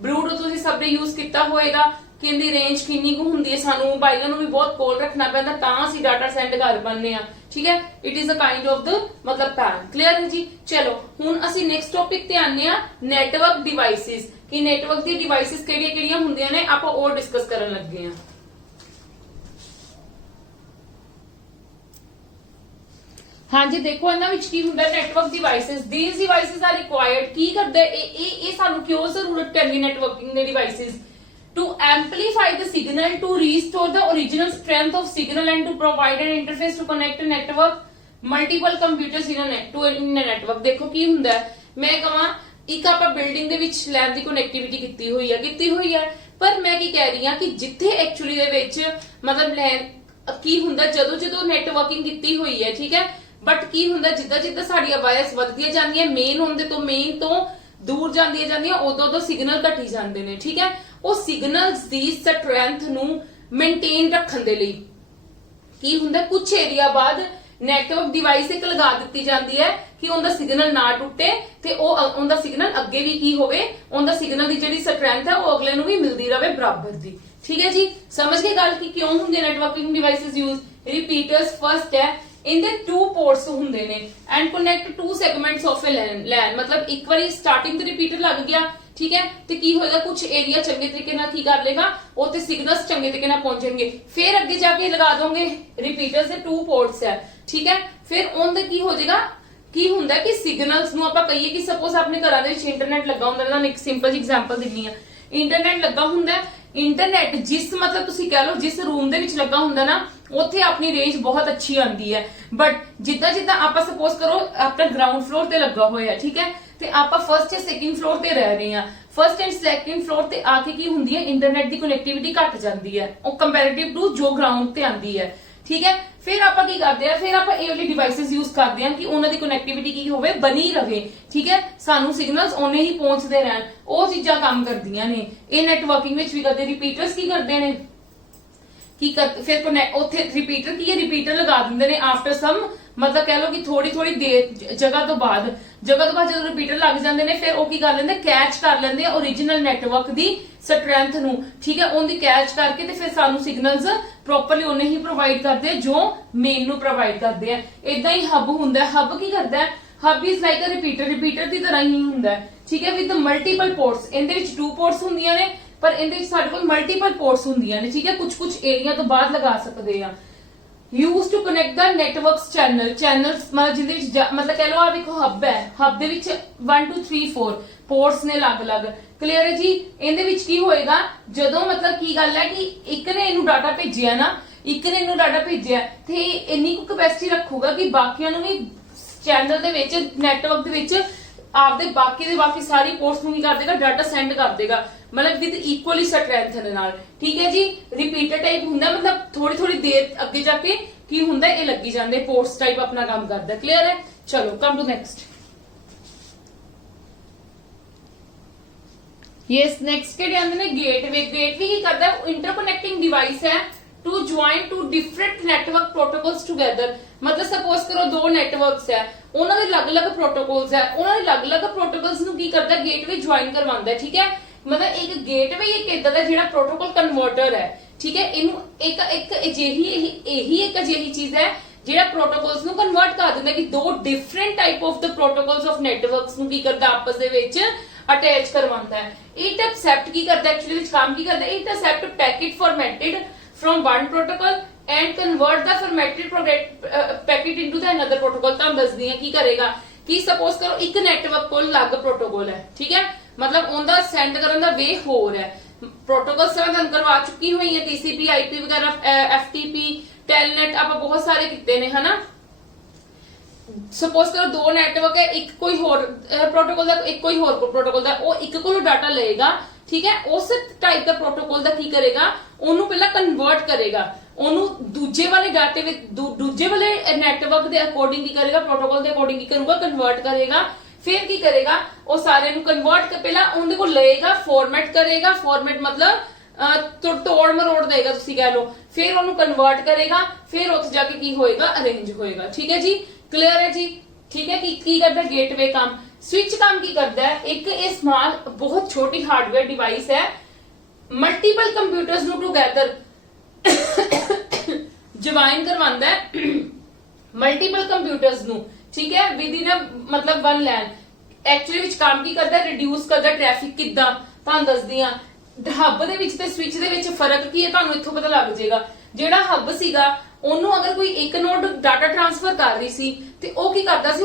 Bluetooth ਤੁਸੀਂ ਸਭ ਨੇ ਯੂਜ਼ ਕੀਤਾ ਹੋਏਗਾ ਕਿ ਇਹਦੀ ਰੇਂਜ ਕਿੰਨੀ ਕੁ ਹੁੰਦੀ ਹੈ। ਸਾਨੂੰ ਮੋਬਾਈਲਾਂ ਨੂੰ ਵੀ ਬਹੁਤ ਕੋਲ ਰੱਖਣਾ ਪੈਂਦਾ ਤਾਂ ਅਸੀਂ ਡਾਟਾ ਸੈਂਡ ਕਰ ਪਾਉਂਦੇ ਆ, ਠੀਕ ਹੈ। It is a kind of the ਮਤਲਬ ਪੈਨ। ਕਲੀਅਰ ਹੈ ਜੀ? ਚਲੋ ਹੁਣ ਅਸੀਂ ਨੈਕਸਟ ਟੌਪਿਕ ਤੇ ਆਨੇ ਆ ਨੈਟਵਰਕ ਡਿਵਾਈਸਿਸ, ਕਿ ਨੈਟਵਰਕ ਦੀ ਡਿਵਾਈਸਿਸ ਕਿਹੜੀਆਂ-ਕਿਹੜੀਆਂ ਹੁੰਦੀਆਂ ਨੇ, ਆਪਾਂ ਉਹ ਡਿਸਕਸ ਕਰਨ ਲੱਗੇ ਆ। ਹਾਂਜੀ, ਦੇਖੋ ਇਹਨਾਂ ਵਿੱਚ ਕੀ ਹੁੰਦਾ? Network devices. These devices are required. ਕੀ ਕਰਦੇ ਇਹ ਸਾਨੂੰ ਕਿਉਂ ਜ਼ਰੂਰਤ ਪੈਂਦੀ ਨੈਟਵਰਕਿੰਗ ਦੇ devices? to amplify the signal, to restore the original strength of signal and to provide an interface to connect a network multiple computers in a network। ਦੇਖੋ ਕੀ ਹੁੰਦਾ? ਮੈਂ ਕਹਾਂ ਇੱਕ ਆਪਾਂ ਬਿਲਡਿੰਗ ਦੇ ਵਿੱਚ ਲੈਨ ਦੀ ਕਨੈਕਟੀਵਿਟੀ ਕੀਤੀ ਹੋਈ ਹੈ, ਪਰ ਮੈਂ ਕੀ ਕਹਿ ਰਹੀ ਹਾਂ ਕਿ ਜਿੱਥੇ ਐਕਚੁਅਲੀ ਦੇ ਵਿੱਚ ਮਤਲਬ ਲੈਨ ਕੀ ਹੁੰਦਾ ਜਦੋਂ ਨੈਟਵਰਕਿੰਗ ਕੀਤੀ ਹੋਈ ਹੈ, ਠੀਕ ਹੈ। ਬਟ ਕੀ ਹੁੰਦਾ ਜਿੱਦਾਂ ਸਾਡੀਆਂ ਵਾਇਰਸ ਵੱਧਦੀਆਂ ਜਾਂਦੀਆਂ, ਮੇਨ ਤੋਂ ਦੂਰ ਜਾਂਦੀਆਂ ਉਦੋਂ ਸਿਗਨਲ ਘਟੀ ਜਾਂਦੇ ਨੇ, ਠੀਕ ਹੈ। ਉਹ ਸਿਗਨਲਸ ਦੀ ਸਟਰੈਂਥ ਨੂੰ ਮੇਨਟੇਨ ਰੱਖਣ ਦੇ ਲਈ ਕੀ ਹੁੰਦਾ? ਕੁਝ ਏਰੀਆ ਬਾਅਦ ਨੈਟਵਰਕ ਡਿਵਾਈਸ ਇੱਕ ਲਗਾ ਦਿੱਤੀ ਜਾਂਦੀ ਹੈ ਕਿ ਉਹਦਾ ਸਿਗਨਲ ਨਾ ਟੁੱਟੇ ਤੇ ਉਹਦਾ ਸਿਗਨਲ ਅੱਗੇ ਵੀ ਕੀ ਹੋਵੇ, ਉਹਦਾ ਸਿਗਨਲ ਦੀ ਜਿਹੜੀ ਸਟਰੈਂਥ ਹੈ ਉਹ ਅਗਲੇ ਨੂੰ ਵੀ ਮਿਲਦੀ ਰਹੇ ਬਰਾਬਰ ਦੀ, ਠੀਕ ਹੈ ਜੀ। ਸਮਝ ਗਏ ਗੱਲ ਕਿ ਕਿਉਂ ਹੁੰਦੇ networking devices use? Repeaters first ਹੈ, ਇਹਦੇ 2 ਪੋਰਟਸ ਹੁੰਦੇ ਨੇ and connect 2 segments of a LAN. ਮਤਲਬ ਇੱਕ ਵਾਰੀ ਸਟਾਰਟਿੰਗ ਤੇ ਰਿਪੀਟਰ ਲੱਗ ਗਿਆ, ਠੀਕ ਹੈ, ਤੇ ਕੀ ਹੋਏਗਾ? ਕੁਝ ਏਰੀਆ ਚੰਗੇ ਤਰੀਕੇ ਨਾਲ ਕੀ ਕਰ ਲੇਗਾ, ਉਹ ਤੇ ਸਿਗਨਲਸ ਚੰਗੇ ਤਰੀਕੇ ਨਾਲ ਪਹੁੰਚਣਗੇ। ਫਿਰ ਅੱਗੇ ਜਾ ਕੇ ਲਗਾ ਦੋਗੇ ਰਿਪੀਟਰਸ ਦੇ 2 ਪੋਰਟਸ ਹੈ, ਠੀਕ ਹੈ। ਫਿਰ ਉਹਦੇ ਕੀ ਹੋ ਜਾਏਗਾ? ਕੀ ਹੁੰਦਾ ਕਿ ਸਿਗਨਲਸ ਨੂੰ ਆਪਾਂ ਕਹੀਏ ਕਿ ਸਪੋਜ਼ ਆਪਣੇ ਘਰਾਂ ਦੇ ਵਿੱਚ ਇੰਟਰਨੈਟ ਲੱਗਾ ਹੁੰਦਾ, ਨਾ ਇੱਕ ਸਿੰਪਲ ਜਿਹੀ ਐਗਜ਼ਾਮਪਲ ਦਿੰਨੀ ਆ। ਇੰਟਰਨੈਟ ਲੱਗਾ ਹੁੰਦਾ, ਇੰਟਰਨੈਟ ਜਿਸ ਮਤਲਬ ਤੁਸੀਂ ਕਹਿ ਲਓ ਜਿਸ ਰੂਮ ਦੇ ਵਿੱਚ ਲੱਗਾ ਹੁੰਦਾ ਨਾ, ਉੱਥੇ ਆਪਣੀ ਰੇਂਜ ਬਹੁਤ ਅੱਛੀ ਆਉਂਦੀ ਹੈ। ਬਟ ਜਿੱਦਾਂ ਆਪਾਂ ਸਪੋਜ਼ ਕਰੋ ਆਪਣਾ ਗਰਾਊਂਡ ਫਲੋਰ ਤੇ ਲੱਗਾ ਹੋਇਆ, ਠੀਕ ਹੈ, ਤੇ ਆਪਾਂ ਫਰਸਟ ਜਾਂ ਸੈਕਿੰਡ ਫਲੋਰ ਤੇ ਰਹਿ ਰਹੇ ਹਾਂ। ਫਰਸਟ ਐਂਡ ਸੈਕਿੰਡ ਫਲੋਰ ਤੇ ਆ ਕੇ ਕੀ ਹੁੰਦੀ ਹੈ? ਇੰਟਰਨੈਟ ਦੀ ਕਨੈਕਟੀਵਿਟੀ ਘਟ ਜਾਂਦੀ ਹੈ ਉਹ ਕੰਪੈਰੀਟਿਵ ਟੂ ਜੋ ਗਰਾਊਂਡ ਤੇ ਆਂਦੀ ਹੈ, ਠੀਕ ਹੈ। ਫਿਰ ਆਪਾਂ ਕੀ ਕਰਦੇ ਆ, ਫਿਰ ਆਪਾਂ ਇਹ ਵਾਲੇ ਡਿਵਾਈਸਸ ਯੂਜ਼ ਕਰਦੇ ਆ ਕਿ ਉਹਨਾਂ ਦੀ ਕਨੈਕਟੀਵਿਟੀ ਕੀ ਹੋਵੇ, ਬਣੀ ਰਵੇ, ਠੀਕ ਹੈ। ਸਾਨੂੰ ਸਿਗਨਲਸ ਉਹਨੇ ਹੀ ਪਹੁੰਚਦੇ ਰਹਿਣ, ਉਹ ਚੀਜ਼ਾਂ ਕੰਮ ਕਰਦੀਆਂ ਨੇ। ਇਹ ਨੈਟਵਰਕਿੰਗ ਵਿੱਚ ਵੀ ਕਰਦੇ। ਰਿਪੀਟਰਸ ਕੀ ਕਰਦੇ ਨੇ, ਕੀ ਕਰ ਫਿਰ ਉੱਥੇ ਰਿਪੀਟਰ ਕੀ ਹੈ, ਰਿਪੀਟਰ ਲਗਾ ਦਿੰਦੇ ਨੇ ਆਫਟਰ ਸਮ, मतलब कह लो कि थोड़ी थोड़ी देर जगह तो बाद जो रिपीटर लग जाते हैं फिर वो की कर लेंगे, कैच कर लेंगे ओरिजिनल नेटवर्क की स्ट्रेंथ नू, ठीक है। उनकी कैच करके ते फिर सानू सिग्नल्स प्रॉपरली उन्हें ही प्रोवाइड करते हैं जो मेन नू प्रोवाइड करते हैं। इदा ही हब हुंदा है। हब की करता है, hub is like a repeater, repeater की तरह ही हुंदा है, ठीक है। विद मल्टीपल पोर्ट्स, इहदे विच 2 पोर्ट्स हुंदियां ने पर इहदे विच साडे कोल मल्टीपल पोर्ट्स हुंदियां ने, ठीक है। कुछ कुछ एरिया तो बाद लगा सकते हैं। Use to connect the networks channel, channels मतलब जिहदे विच मतलब कह लो आ देखो हब है, हब दे विच 1 2 3 4 पोर्ट्स ने अलग अलग, क्लियर है जी। इहदे विच की होएगा जदों मतलब की गल है कि एक ने इनू डाटा भेजिया ना, एक ने इनू डाटा भेजिया ते इन्नी को कैपेसिटी रखूगा कि बाकियां नू भी चैनल दे विच नेटवर्क दे विच आपदे बाकी सारी पोर्ट्स नू की कर देगा, डाटा सेंड कर देगा, मतलब विद इक्वली स्ट्रेंथ दे नाल, ठीक है जी। रिपीटर टाइप हुंदा मतलब थोड़ी थोड़ी देर अगे जाके की हुंदा ये लगी जांदे, पोर्ट्स टाइप अपना काम करदा, क्लियर है। चलो come to next. Yes next के आंदे ने गेटवे। गेटवे की करदा है, इंटरकनेक्टिंग डिवाइस है to join to different network protocols together. मतलब सपोज करो 2 नेटवर्क्स है, उन्हां दे अलग-अलग प्रोटोकॉल्स है, उन्हां दे अलग-अलग प्रोटोकॉल्स नू की करदा गेटवे ज्वाइन करवांदा है, ठीक है। मतलब एक गेटवे एक इदां दा जिहड़ा प्रोटोकॉल कन्वर्टर है, ठीक है। इनू एक एक एक अजिही चीज है जिहड़ा प्रोटोकॉल्स नू कन्वर्ट कर दिंदा कि 2 different type of the protocols of networks नू की करदा आपस दे विच अटैच करवांदा है। इट एक्सेप्ट की करदा एक्चुअली विच काम की करदा, it accept packet formatted from one protocol and convert the formatted packet into the another protocol. तां दसदी हां की करेगा कि सपोज करो एक नेटवर्क कोल अलग प्रोटोकॉल है, ठीक है। मतलब उनका सेंड करने का वे होर है, प्रोटोकॉल मैं करवा चुकी हुई है, टीसीपी आईपी वगैरह, एफटीपी, टेलनेट आप बहुत सारे किते ने, है ना। सपोज करो 2 नेटवर्क है, एक कोई होर प्रोटोकॉल दा, एक कोई होर प्रोटोकॉल दा, वो एक कोलों डाटा लेगा, ठीक है। उस टाइप का प्रोटोकॉल दा की करेगा, ओनू पहला कन्वर्ट करेगा, ओनू दूजे वाले डाटे विच दूजे वाले नेटवर्क दे अकॉर्डिंग की करेगा, प्रोटोकॉल दे अकॉर्डिंग की करूंगा, कन्वर्ट करेगा। फिर की करेगा वो सारे नू कन्वर्ट कर पहला उनके को लेगा, फॉर्मेट करेगा, फॉर्मेट मतलब तोड़ मरोड़ देगा तुसी कह लो, फिर उन्होंने कन्वर्ट करेगा, फिर उत्थे जाके की होएगा, अरेंज होएगा, ठीक है जी। क्लियर है जी, ठीक है। की करता है गेटवे काम। स्विच काम की करता है, एक स्मॉल बहुत छोटी हार्डवेयर डिवाइस है, मल्टीपल कंप्यूटर्स नू टुगेदर ज्वाइन करवांदा है मल्टीपल कंप्यूटर्स नू, ठीक है, विद इन मतलब 1 लैन। एक्चुअली विच काम की करदा है, रिड्यूस करदा ट्रैफिक किदां तां दसदी हां। हब दे विच ते स्विच दे विच फर्क की है तां इत्थों पता लग जाएगा। जेड़ा हब सीगा ओनू अगर कोई एक नोड डाटा ट्रांसफर कर रही सी ते ओ की करदा सी,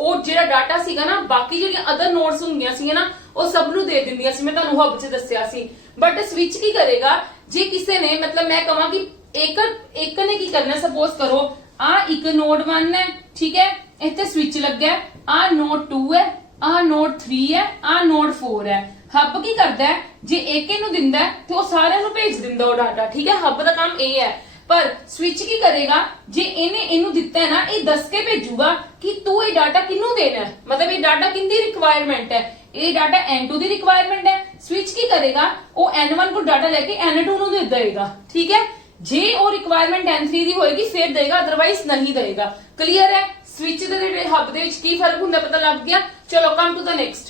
ओ जेड़ा डाटा सीगा ना बाकी जेड़ियां अदर नोड्स हुंदियां सी ना ओ सब नू दे दिंदियां सी, मैं तुहानू हब च दस्सिया सी। बट स्विच की करेगा, जे किसी ने मतलब मैं कहां कि एक ने की करना, सपोज करो आ एक नोड 1 है, ठीक है, इत्थे स्विच लग्या, आ नोड 2 है, आ नोड 3 है, आ नोड 4 है। हब की करदा है, जे एक नू दिंदा है ते ओ सारे नू भेज दिंदा ओ डाटा, ठीक है। हब दा काम ए है। पर स्विच की करेगा, जे इन्हें इनू दिता है ना, ये दस के भेजूगा कि तू ये डाटा किनू देना है, मतलब ये डाटा किंदी रिक्वायरमेंट है, ये डाटा N2 दी रिक्वायरमेंट है। स्विच की करेगा, वो N1 को डाटा लेके N2 नू दे देगा, ठीक है। जे वो रिक्वायरमेंट N3 दी होएगी फिर देगा, अदरवाइज नहीं देगा। क्लियर है। स्विच दे हब दे विच की फर्क हुंदा पता लग गया। चलो come to the next.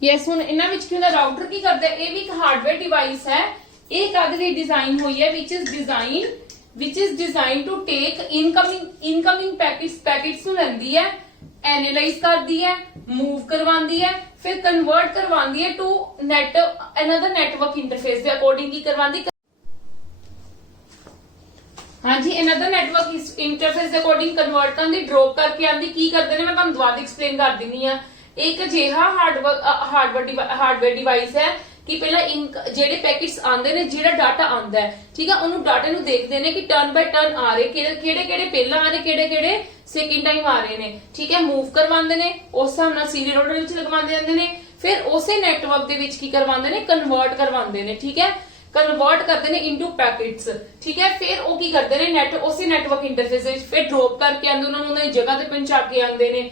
Yes हुन इन्हां विच की हुंदा, राउटर की करदा है, ये भी एक हार्डवेयर डिवाइस है। ये कद दी डिजाइन हुई है, which is design to take incoming packets नू लैंदी है, एनालाइज करदी है, मूव करवांदी है, फिर कन्वर्ट करवांदी है टू अनदर नेटवर्क इंटरफेस दे अकॉर्डिंग की करवांदी। हाँ जी, अनदर नेटवर्क इंटरफेस दे अकॉर्डिंग कन्वर्ट करदी, ड्रॉप करके आंदी। की करदे ने मैं तुहानू दोबारा एक्सप्लेन कर दिंदी हां। एक अजिहा हार्डवेयर डिवाइस है कि पहला जेडे पैकेट्स आंदे ने, जेड़ा डाटा आंदा है, ठीक है, उन्होंने डाटे नू देखदे ने कि टर्न बाय टर्न आ रहे, केड़े पहला आ रहे, केड़े सेकंड टाइम आ रहे ने, ठीक है। मूव करवांदे ने, उस हिसाब नाल सीरियल ऑर्डर विच लगवांदे जांदे ने, फिर उसे नेटवर्क दे विच की करवांदे ने, कन्वर्ट करवांदे ने, ठीक है, कन्वर्ट करते हैं इनटू पैकेट्स, ठीक है। फिर वो की करते हैं नेट उसी नेटवर्क इंटरफेस विच फिर ड्रॉप करके आंदे, उन्होंने उन्होंने जगह ते पहुंचा के आंदे ने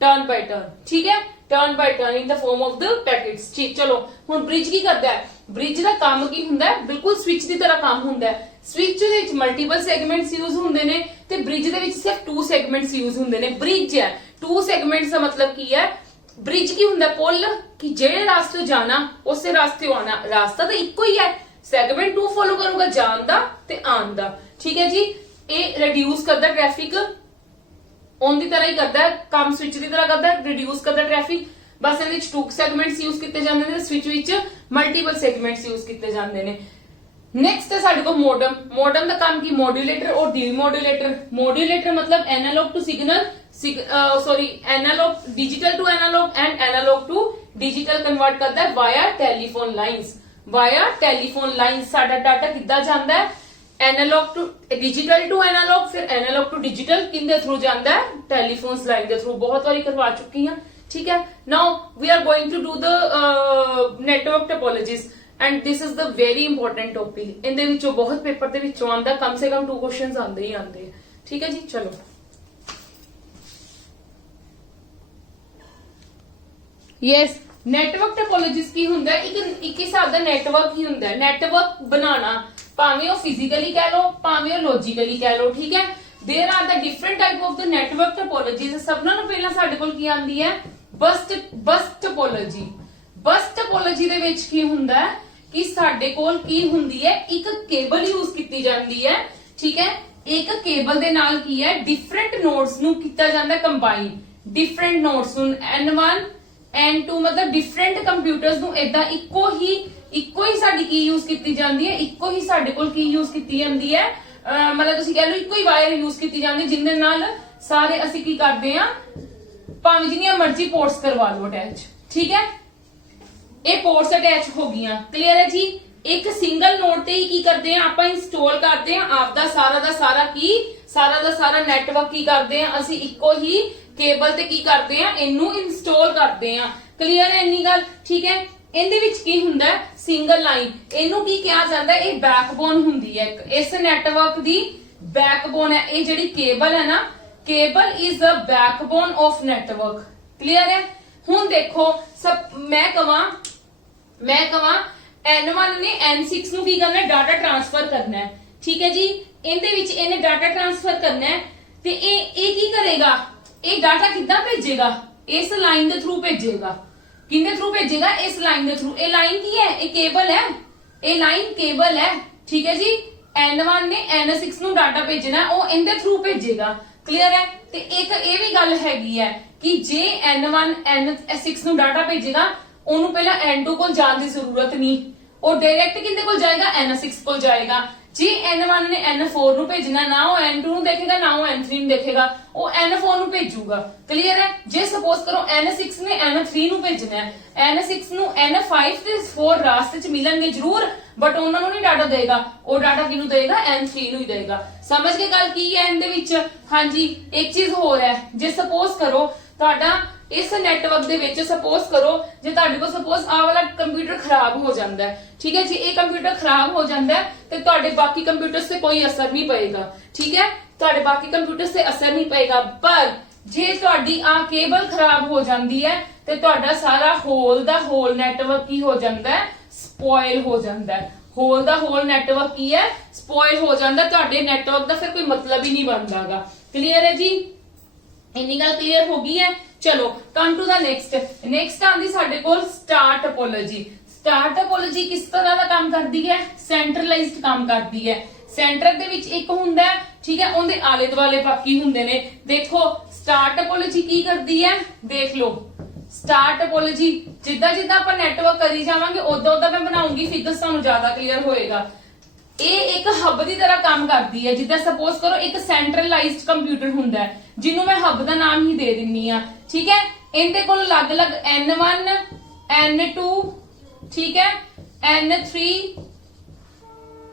टर्न बाय टर्न, ठीक है, turn by turn in the form of the packets. ठीक, चलो हुन ब्रिज की करदा है, ब्रिज का काम की हुंदा है, बिल्कुल स्विच की तरह काम हुंदा है। स्विच दे विच मल्टीपल सेगमेंट्स यूज हुंदे ने ते ब्रिज दे विच सिर्फ 2 सेगमेंट्स यूज हुंदे ने। ब्रिज है 2 सेगमेंट्स का मतलब की है, ब्रिज की हुंदा पुल कि जेड़े रास्ते जाना उसे रास्ते आना, रास्ता तो इक्को ही है, सेगमेंट 2 फॉलो करूंगा जान दा ते आन दा, ठीक है जी। ये रिड्यूस करदा ट्रैफिक, ऑन दी तरह ही करदा है काम, स्विच की तरह करदा है, रिड्यूस करदा ट्रैफिक। बस इहदे विच 2 सेगमेंट्स यूज किए जाते हैं, स्विच विच मल्टीपल सेगमेंट्स यूज किए जाते हैं। नेक्स्ट है साडे कोल मॉडम। मॉडम का काम की मॉड्यूलेटर और डीमॉड्यूलेटर। मॉड्यूलेटर मतलब analogue to signal, sorry analogue digital to analogue and analogue to digital convert करता है via telephone lines. Via telephone lines साडा डाटा किद्दां जांदा है, analogue to digital to analogue, फिर एनालॉग टू डिजिटल किंदे थ्रू जांदा है, टेलीफोन्स लाइन के थ्रू। बहुत बारी करवा चुकी हूं, ठीक है। Now we are going to do the network topologies and this is the very important topic. इनदे विचों बहुत पेपर दे विचों आंदा, कम से कम 2 क्वेश्चंस आंदे ही आंदे हैं, ठीक है जी। चलो यस, नेटवर्क टोपोलॉजीज की हुंदा है, एक हिसाब दा नेटवर्क ही हुंदा है। नेटवर्क बनाना भावें वो फिजिकली कह लो भावें वो लॉजिकली कह लो, ठीक है। There are the different type of the network topologies. सबनां नूं पहलां साडे कोल की आंदी है बस टोपोलॉजी। बस टोपोलॉजी दे विच की हुंदा है कि साडे कोल की हुंदी है, एक केबल यूज कीती जांदी है, ठीक है। एक केबल दे नाल की है डिफरेंट नोड्स नूं कीता जांदा कंबाइन, डिफरेंट नोड्स नूं N1 N2 मतलब डिफरेंट कंप्यूटर्स नूं इदां इक्को ही साडी की यूज कीती जांदी है, इक्को ही साडे कोल की यूज कीती जांदी है, मतलब तुसीं कह लो इक्को ही वायर यूज कीती जांदी जिंदे नाल सारे ਅਸੀਂ की करदे आ भावें जिन्नियां मर्जी पोर्ट्स करवा लो अटैच, ठीक है। ये पोर्ट्स अटैच हो गईयां, क्लियर है जी। एक सिंगल नोड ते ही की करते हैं आप इंस्टॉल करते हैं आपदा सारा दा सारा की सारा दा सारा नेटवर्क की करते हैं ਅਸੀਂ इक्को ही केबल ते की करते हैं इनू इंस्टॉल करते हैं, क्लियर है इन्नी गल, ठीक है। इहदे विच की हुंदा है सिंगल लाइन, इनू की कहा जाता है, ये बैकबोन हुंदी है, इस नेटवर्क दी बैकबोन है। ये जिहड़ी केबल है ना, cable is the backbone of network, clear है। हुण देखो सब मैं कवां N1 ने N6 नूं की करना है, डाटा ट्रांसफर करना है, ठीक है जी। इहदे विच इहने डाटा ट्रांसफर करना है ते ये की करेगा, ये डाटा किद्दां भेजेगा, इस लाइन के थ्रू भेजेगा। किंदे थ्रू भेजेगा, इस लाइन के थ्रू। ये लाइन की है, ये केबल है, ये लाइन केबल है, ठीक है जी। N1 ने N6 नूं डाटा भेजना है, वो इनदे थ्रू भेजेगा, क्लियर है। ते एक ये भी गल हैगी है कि जे N1 N6 नूं डाटा भेजेगा ਉਹਨੂੰ ਪਹਿਲਾਂ N2 ਕੋਲ ਜਾਣ ਦੀ ਜ਼ਰੂਰਤ ਨਹੀਂ, ਉਹ ਡਾਇਰੈਕਟ ਕਿੰਦੇ ਕੋਲ ਜਾਏਗਾ, N6 ਕੋਲ ਜਾਏਗਾ। ਜੇ N1 ਨੇ N4 ਨੂੰ ਭੇਜਣਾ, ਨਾ ਉਹ N2 ਨੂੰ ਦੇਖੇਗਾ ਨਾ ਉਹ N3 ਨੂੰ ਦੇਖੇਗਾ, ਉਹ N4 ਨੂੰ ਭੇਜੂਗਾ, क्लियर है। जे सपोज करो N6 ने N3 ਨੂੰ ਭੇਜਣਾ ਹੈ, N6 ਨੂੰ N5 ਤੇ 4 ਰਾਸਤੇ ਚ ਮਿਲਣਗੇ ਜ਼ਰੂਰ, ਬਟ ਉਹਨਾਂ ਨੂੰ ਨਹੀਂ ਡਾਟਾ ਦੇਗਾ, ਉਹ ਡਾਟਾ ਕਿਹਨੂੰ ਦੇਗਾ, N3 ਨੂੰ ਹੀ ਦੇਗਾ। ਸਮਝ ਕੇ ਗੱਲ ਕੀ ਹੈ ਇਹਦੇ ਵਿੱਚ? ਹਾਂਜੀ, ਇੱਕ ਚੀਜ਼ ਹੋਰ ਹੈ, ਜੇ ਸਪੋਜ਼ ਕਰੋ ਤੁਹਾਡਾ इस नेटवर्क दे विच सपोज करो जे तुहाडे कोल सपोज आ वाला कंप्यूटर खराब हो जाता है, ठीक है जी। ये कंप्यूटर खराब हो जाता है तो तुहाडे बाकी कंप्यूटर्स से कोई असर नहीं पएगा, ठीक है, तुहाडे बाकी कंप्यूटर्स से असर नहीं पएगा। पर जे तुहाडी आ केबल खराब हो जाती है तो तुहाडा सारा होल दा होल नेटवर्क की हो जाता है, स्पॉइल हो जाता है। होल दा होल नेटवर्क की है, स्पॉइल हो जाता है, तुहाडे नेटवर्क दा फिर कोई मतलब ही नहीं बनदागा, क्लियर है जी। इन्नी गल क्लियर हो गई है। चलो कम टू द नेक्स्ट आंदी साडे कोल स्टार टोपोलॉजी। स्टार टोपोलॉजी किस तरह का काम करती है, सेंट्रलाइज्ड काम करती है। सेंटर दे विच एक हुंदा है, ठीक है, उनदे आले दुआले बाकी हुंदे ने। देखो स्टार टोपोलॉजी की करती है, देख लो स्टार टोपोलॉजी जिद्दां जिद्दां आपां नेटवर्क करी जावांगे उदां उदां मैं बनाऊंगी, फिगर तुहानूं ज्यादा क्लियर होएगा। ये एक हब की तरह काम करती है, जिद्दां सपोज करो एक सेंट्रलाइज्ड कंप्यूटर हुंदा है, जिन्हों मैं हब का नाम ही दे दिन्नी आ, ठीक है। इनके कोल अलग अलग N1 N2, ठीक है, N3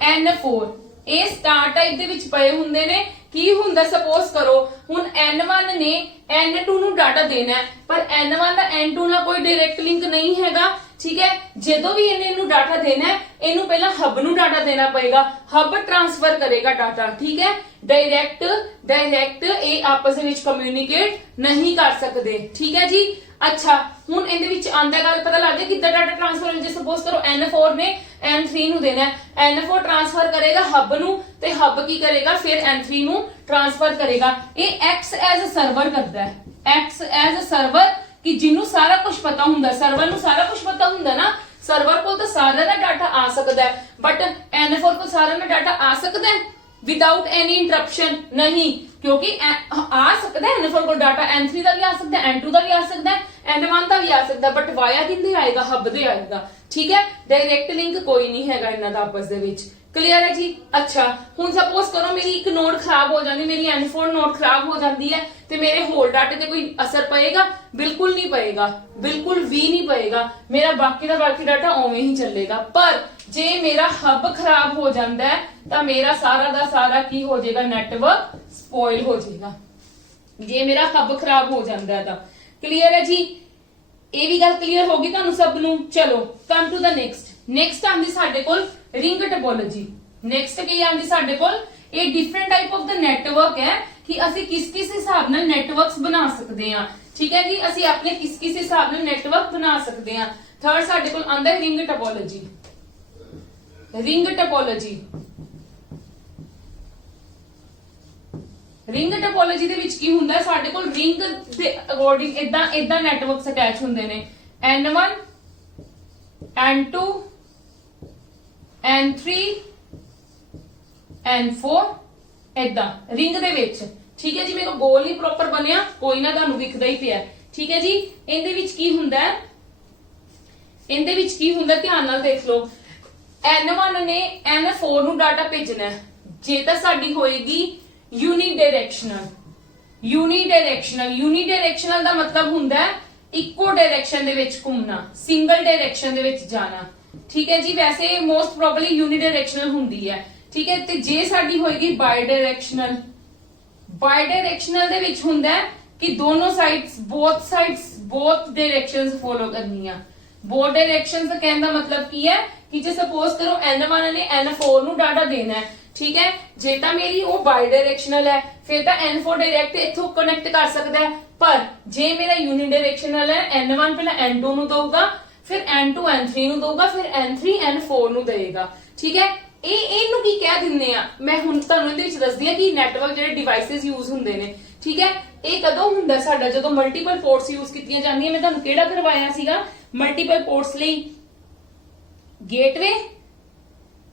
N4 ये स्टार टाइप दे विच पए हुंदे ने। ਕੀ ਹੁੰਦਾ ਸਪੋਜ਼ ਕਰੋ ਹੁਣ n1 ਨੇ n2 ਨੂੰ ਡਾਟਾ ਦੇਣਾ ਹੈ ਪਰ n1 ਦਾ n2 ਨਾਲ ਕੋਈ ਡਾਇਰੈਕਟ ਲਿੰਕ ਨਹੀਂ ਹੈਗਾ ਠੀਕ ਹੈ ਜਦੋਂ ਵੀ ਇਹਨੂੰ ਡਾਟਾ ਦੇਣਾ ਹੈ ਇਹਨੂੰ ਪਹਿਲਾਂ ਹੱਬ ਨੂੰ ਡਾਟਾ ਦੇਣਾ ਪਏਗਾ ਹੱਬ ਟ੍ਰਾਂਸਫਰ ਕਰੇਗਾ ਡਾਟਾ ਠੀਕ ਹੈ डायरेक्ट ਇਹ ਆਪਸ ਵਿੱਚ ਕਮਿਊਨੀਕੇਟ ਨਹੀਂ ਕਰ ਸਕਦੇ ਠੀਕ ਹੈ ਜੀ ਅੱਛਾ ਹੁਣ ਇਹਦੇ ਵਿੱਚ ਆਂਦਾ ਗੱਲ ਪਤਾ ਲੱਗ ਗਿਆ ਕਿੱਦਾਂ ਡਾਟਾ ਟ੍ਰਾਂਸਫਰ ਜੇ ਸਪੋਜ਼ ਕਰੋ n4 ਨੇ n3 ਨੂੰ ਦੇਣਾ ਹੈ n4 ਟ੍ਰਾਂਸਫਰ ਕਰੇਗਾ ਹੱਬ ਨੂੰ ਤੇ ਹੱਬ ਕੀ ਕਰੇਗਾ ਫਿਰ n3 ਨੂੰ ਟ੍ਰਾਂਸਫਰ ਕਰੇਗਾ ਇਹ x ਐਜ਼ ਅ ਸਰਵਰ ਕਰਦਾ ਹੈ x ਐਜ਼ ਅ ਸਰਵਰ ਕਿ ਜਿਹਨੂੰ ਸਾਰਾ ਕੁਝ ਪਤਾ ਹੁੰਦਾ ਸਰਵਰ ਨੂੰ ਸਾਰਾ ਕੁਝ ਪਤਾ ਹੁੰਦਾ ਨਾ ਸਰਵਰ ਕੋਲ ਤਾਂ ਸਾਰਾ ਦਾ ਡਾਟਾ ਆ ਸਕਦਾ ਹੈ ਬਟ n4 ਕੋਲ ਸਾਰਾ ਦਾ ਡਾਟਾ ਆ ਸਕਦਾ ਹੈ विदाउट एनी इंटरप्शन नहीं क्योंकि आ सकता है n4 को डाटा n3 का भी आ सकता है n2 का भी आ सकता है n1 का भी आ सकता है बट वाया किंदे आएगा हब दे आएगा ठीक है डायरेक्ट लिंक कोई नहीं हैगा इन्हां दा आपस दे विच क्लियर है जी अच्छा हुण सपोज करो मेरी एक नोड खराब हो जाती मेरी n4 नोड खराब हो जाती है ते मेरे होल डाटे ते कोई असर पएगा बिल्कुल नहीं पएगा बिल्कुल भी नहीं पएगा मेरा बाकी दा बाकी डाटा ओवें ही चलेगा पर जे मेरा हब खराब हो जाता है तो मेरा सारा दा सारा की हो जाएगा नेटवर्क स्पॉइल हो जाएगा जे मेरा हब खराब हो जाता है तो क्लियर है जी ये भी गल क्लियर होगी तुहानू सब नू चलो कम टू द नेक्स्ट आंदी साडे कोल रिंग टोपोलॉजी नेक्स्ट की आंदी साडे कोल ये different type of the network है कि असि किस हिसाब नाल नेटवर्क्स बना सकते हैं ठीक है जी असि अपने किस हिसाब नाल नेटवर्क बना सकते हैं थर्ड साडे कोल आंदा है रिंग टोपोलॉजी रिंग टोपोलॉजी ਦੇ ਵਿੱਚ ਕੀ ਹੁੰਦਾ ਹੈ ਸਾਡੇ ਕੋਲ ਰਿੰਗ ਦੇ ਅਕੋਰਡਿੰਗ ਇਦਾਂ ਨੈਟਵਰਕਸ ਅਟੈਚ ਹੁੰਦੇ ਨੇ n1 n2 n3 n4 ਇਦਾਂ ਰਿੰਗ ਦੇ ਵਿੱਚ ਠੀਕ ਹੈ ਜੀ ਮੇਰੇ ਕੋ ਗੋਲ ਨਹੀਂ ਪ੍ਰੋਪਰ ਬਣਿਆ ਕੋਈ ਨਾ ਤੁਹਾਨੂੰ ਦਿਖਦਾ ਹੀ ਪਿਆ ਠੀਕ ਹੈ ਜੀ ਇਹਦੇ ਵਿੱਚ ਕੀ ਹੁੰਦਾ ਧਿਆਨ ਨਾਲ ਦੇਖ ਲਓ n1 ਨੇ n4 ਨੂੰ ਡਾਟਾ ਭੇਜਣਾ ਹੈ ਜੇ ਤਾਂ ਸਾਡੀ ਹੋਏਗੀ यूनिडायरेक्शनल ਦਾ ਮਤਲਬ ਹੁੰਦਾ ਹੈ ਇੱਕੋ ਡਾਇਰੈਕਸ਼ਨ ਦੇ ਵਿੱਚ ਘੁੰਮਣਾ ਸਿੰਗਲ ਡਾਇਰੈਕਸ਼ਨ ਦੇ ਵਿੱਚ ਜਾਣਾ ਠੀਕ ਹੈ ਜੀ ਵੈਸੇ ਮੋਸਟ ਪ੍ਰੋਬਬਲੀ ਯੂਨੀਡਾਇਰੈਕਸ਼ਨਲ ਹੁੰਦੀ ਹੈ ਠੀਕ ਹੈ ਤੇ ਜੇ ਸਾਡੀ ਹੋਏਗੀ ਬਾਈਡਾਇਰੈਕਸ਼ਨਲ ਦੇ ਵਿੱਚ ਹੁੰਦਾ ਹੈ ਕਿ ਦੋਨੋਂ ਸਾਈਡਸ ਬੋਥ ਡਾਇਰੈਕਸ਼ਨਸ ਫੋਲੋ ਕਰਨੀਆਂ ਬੋਥ ਡਾਇਰੈਕਸ਼ਨਸ ਦਾ ਕਹਿਣ ਦਾ ਮਤਲਬ ਕੀ ਹੈ ਕਿ ਜੇ ਸਪੋਜ਼ ਕਰੋ n1 ਨੇ n4 ਨੂੰ ਡਾਟਾ ਦੇਣਾ ਹੈ ठीक है जे ता मेरी वो बाइडायरेक्शनल है फिर तो n4 डायरेक्ट इथों कनेक्ट कर सकता है पर जे मेरा यूनिडायरेक्शनल है n1 पहले n2 नु देगा फिर n2 n3 नु देगा फिर n3 n4 नु देगा ठीक है ਇਹਨੂੰ ਕੀ ਕਹਿ ਦਿੰਨੇ ਆ ਮੈਂ ਹੁਣ ਤੁਹਾਨੂੰ ਇਹਦੇ ਵਿੱਚ ਦੱਸਦੀ ਆ ਕਿ ਨੈਟਵਰਕ ਜਿਹੜੇ ਡਿਵਾਈਸਸ ਯੂਜ਼ ਹੁੰਦੇ ਨੇ ਠੀਕ ਹੈ ਇਹ ਕਦੋਂ ਹੁੰਦਾ ਸਾਡਾ ਜਦੋਂ ਮਲਟੀਪਲ ਪੋਰਟਸ ਯੂਜ਼ ਕੀਤੀਆਂ ਜਾਂਦੀਆਂ ਮੈਂ ਤੁਹਾਨੂੰ ਕਿਹੜਾ ਕਰਵਾਇਆ ਸੀਗਾ ਮਲਟੀਪਲ ਪੋਰਟਸ ਲਈ gateway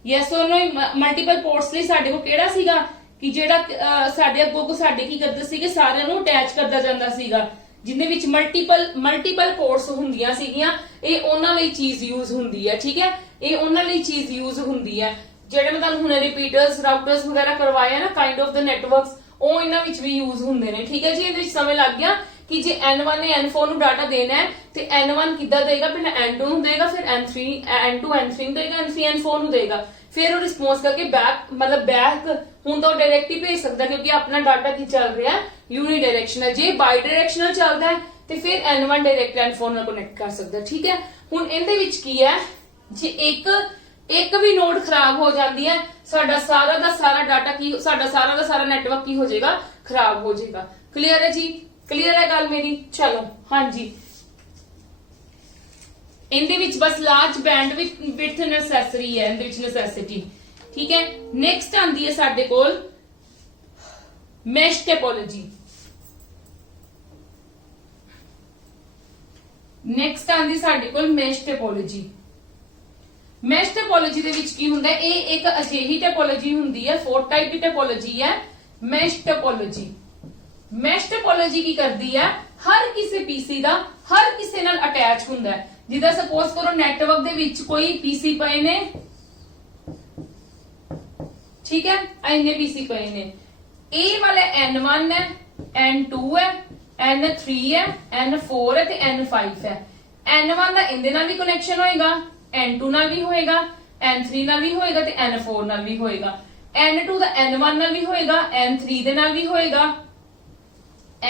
yes or no multiple ports ਲਈ ਸਾਡੇ ਕੋਲ ਕਿਹੜਾ ਸੀਗਾ ਕਿ ਜਿਹੜਾ ਸਾਡੇ ਅੱਗੋਂ ਸਾਡੇ ਕੀ ਕਰਦੇ ਸੀਗੇ ਸਾਰਿਆਂ ਨੂੰ ਅਟੈਚ ਕਰਦਾ ਜਾਂਦਾ ਸੀਗਾ ਜਿੰਦੇ ਵਿੱਚ ਮਲਟੀਪਲ ਪੋਰਟਸ ਹੁੰਦੀਆਂ ਸੀਗੀਆਂ ਇਹ ਉਹਨਾਂ ਲਈ ਚੀਜ਼ ਯੂਜ਼ ਹੁੰਦੀ ਹੈ ਠੀਕ ਹੈ ਇਹ ਉਹਨਾਂ ਲਈ ਚੀਜ਼ ਯੂਜ਼ ਹੁੰਦੀ ਹੈ ਜਿਹੜੇ ਮੈਂ ਤੁਹਾਨੂੰ ਹੁਣੇ ਰਿਪੀਟਰਸ ਰਾਊਟਰਸ ਵਗੈਰਾ ਕਰਵਾਇਆ ਨਾ ਕਾਈਂਡ ਆਫ ਦ ਨੈਟਵਰਕਸ ਉਹ ਇਹਨਾਂ ਵਿੱਚ ਵੀ ਯੂਜ਼ ਹੁੰਦੇ ਨੇ ਠੀਕ ਹੈ ਜੀ ਇਹਦੇ ਵਿੱਚ ਸਮਝ ਲੱਗ ਗਿਆ ਕਿ ਜੇ n1 ਨੇ n4 ਨੂੰ ਡਾਟਾ ਦੇਣਾ ਹੈ ਤੇ n1 ਕਿੱਦਾਂ ਦੇਗਾ ਪਹਿਲਾਂ n2 ਨੂੰ ਦੇਗਾ ਫਿਰ n2 n3 ਨੂੰ ਦੇਗਾ n3 n4 ਨੂੰ ਦੇਗਾ ਫਿਰ ਉਹ ਰਿਸਪੌਂਸ ਕਰਕੇ ਬੈਕ ਹੁਣ ਤਾਂ ਡਾਇਰੈਕਟ ਹੀ ਭੇਜ ਸਕਦਾ ਕਿਉਂਕਿ ਆਪਣਾ ਡਾਟਾ ਕੀ ਚੱਲ ਰਿਹਾ ਹੈ ਯੂਨੀ ਡਾਇਰੈਕਸ਼ਨਲ ਜੇ ਬਾਈ ਡਾਇਰੈਕਸ਼ਨਲ ਚੱਲਦਾ ਹੈ ਤੇ ਫਿਰ n1 ਡਾਇਰੈਕਟ n4 ਨਾਲ ਕਨੈਕਟ ਕਰ ਸਕਦਾ ਠੀਕ ਹੈ ਹੁਣ ਇਹਦੇ ਵਿੱਚ ਕੀ ਹੈ ਜੇ ਇੱਕ ਵੀ ਨੋਡ ਖਰਾਬ ਹੋ ਜਾਂਦੀ ਹੈ ਸਾਡਾ ਸਾਰਾ ਦਾ ਸਾਰਾ ਡਾਟਾ ਕੀ ਸਾਡਾ ਸਾਰਾ ਦਾ ਸਾਰਾ ਨੈਟਵਰਕ ਕੀ ਹੋ ਜਾਏਗਾ ਖਰਾਬ ਹੋ ਜਾਏਗਾ ਕਲੀਅਰ ਹੈ ਜੀ क्लियर है गल मेरी चलो हाँ जी इनदे विच बस लार्ज बैंडविड्थ नेसेसरी है इनदे विच नेसेसिटी ठीक है नेक्स्ट आंदी है साडे कोल मैश टोपोलॉजी नेक्स्ट आंदी साडे कोल मैश टोपोलॉजी मैश टोपोलॉजी दे विच की हुंदा है ਇਹ एक अजिही टोपोलॉजी हुंदी है फोर टाइप की टोपोलॉजी है मैश टोपोलॉजी मैश टोपोलॉजी की करती है हर किसी पीसी का हर किसी नाल अटैच हुंदा है जिदा सपोज करो नेटवर्क दे विच कोई पीसी पए ने ठीक है इन्ने पीसी पए ने ए वाले n1 है n2 है n3 है n4 है ते n5 है n1 ਦਾ ਇਹਦੇ ਨਾਲ ਵੀ ਕਨੈਕਸ਼ਨ ਹੋਏਗਾ n2 ਨਾਲ ਵੀ ਹੋਏਗਾ n3 ਨਾਲ ਵੀ ਹੋਏਗਾ ਤੇ n4 ਨਾਲ ਵੀ ਹੋਏਗਾ N2 ਦਾ N1 ਨਾਲ ਵੀ ਹੋਏਗਾ, N3 ਦੇ ਨਾਲ ਵੀ ਹੋਏਗਾ,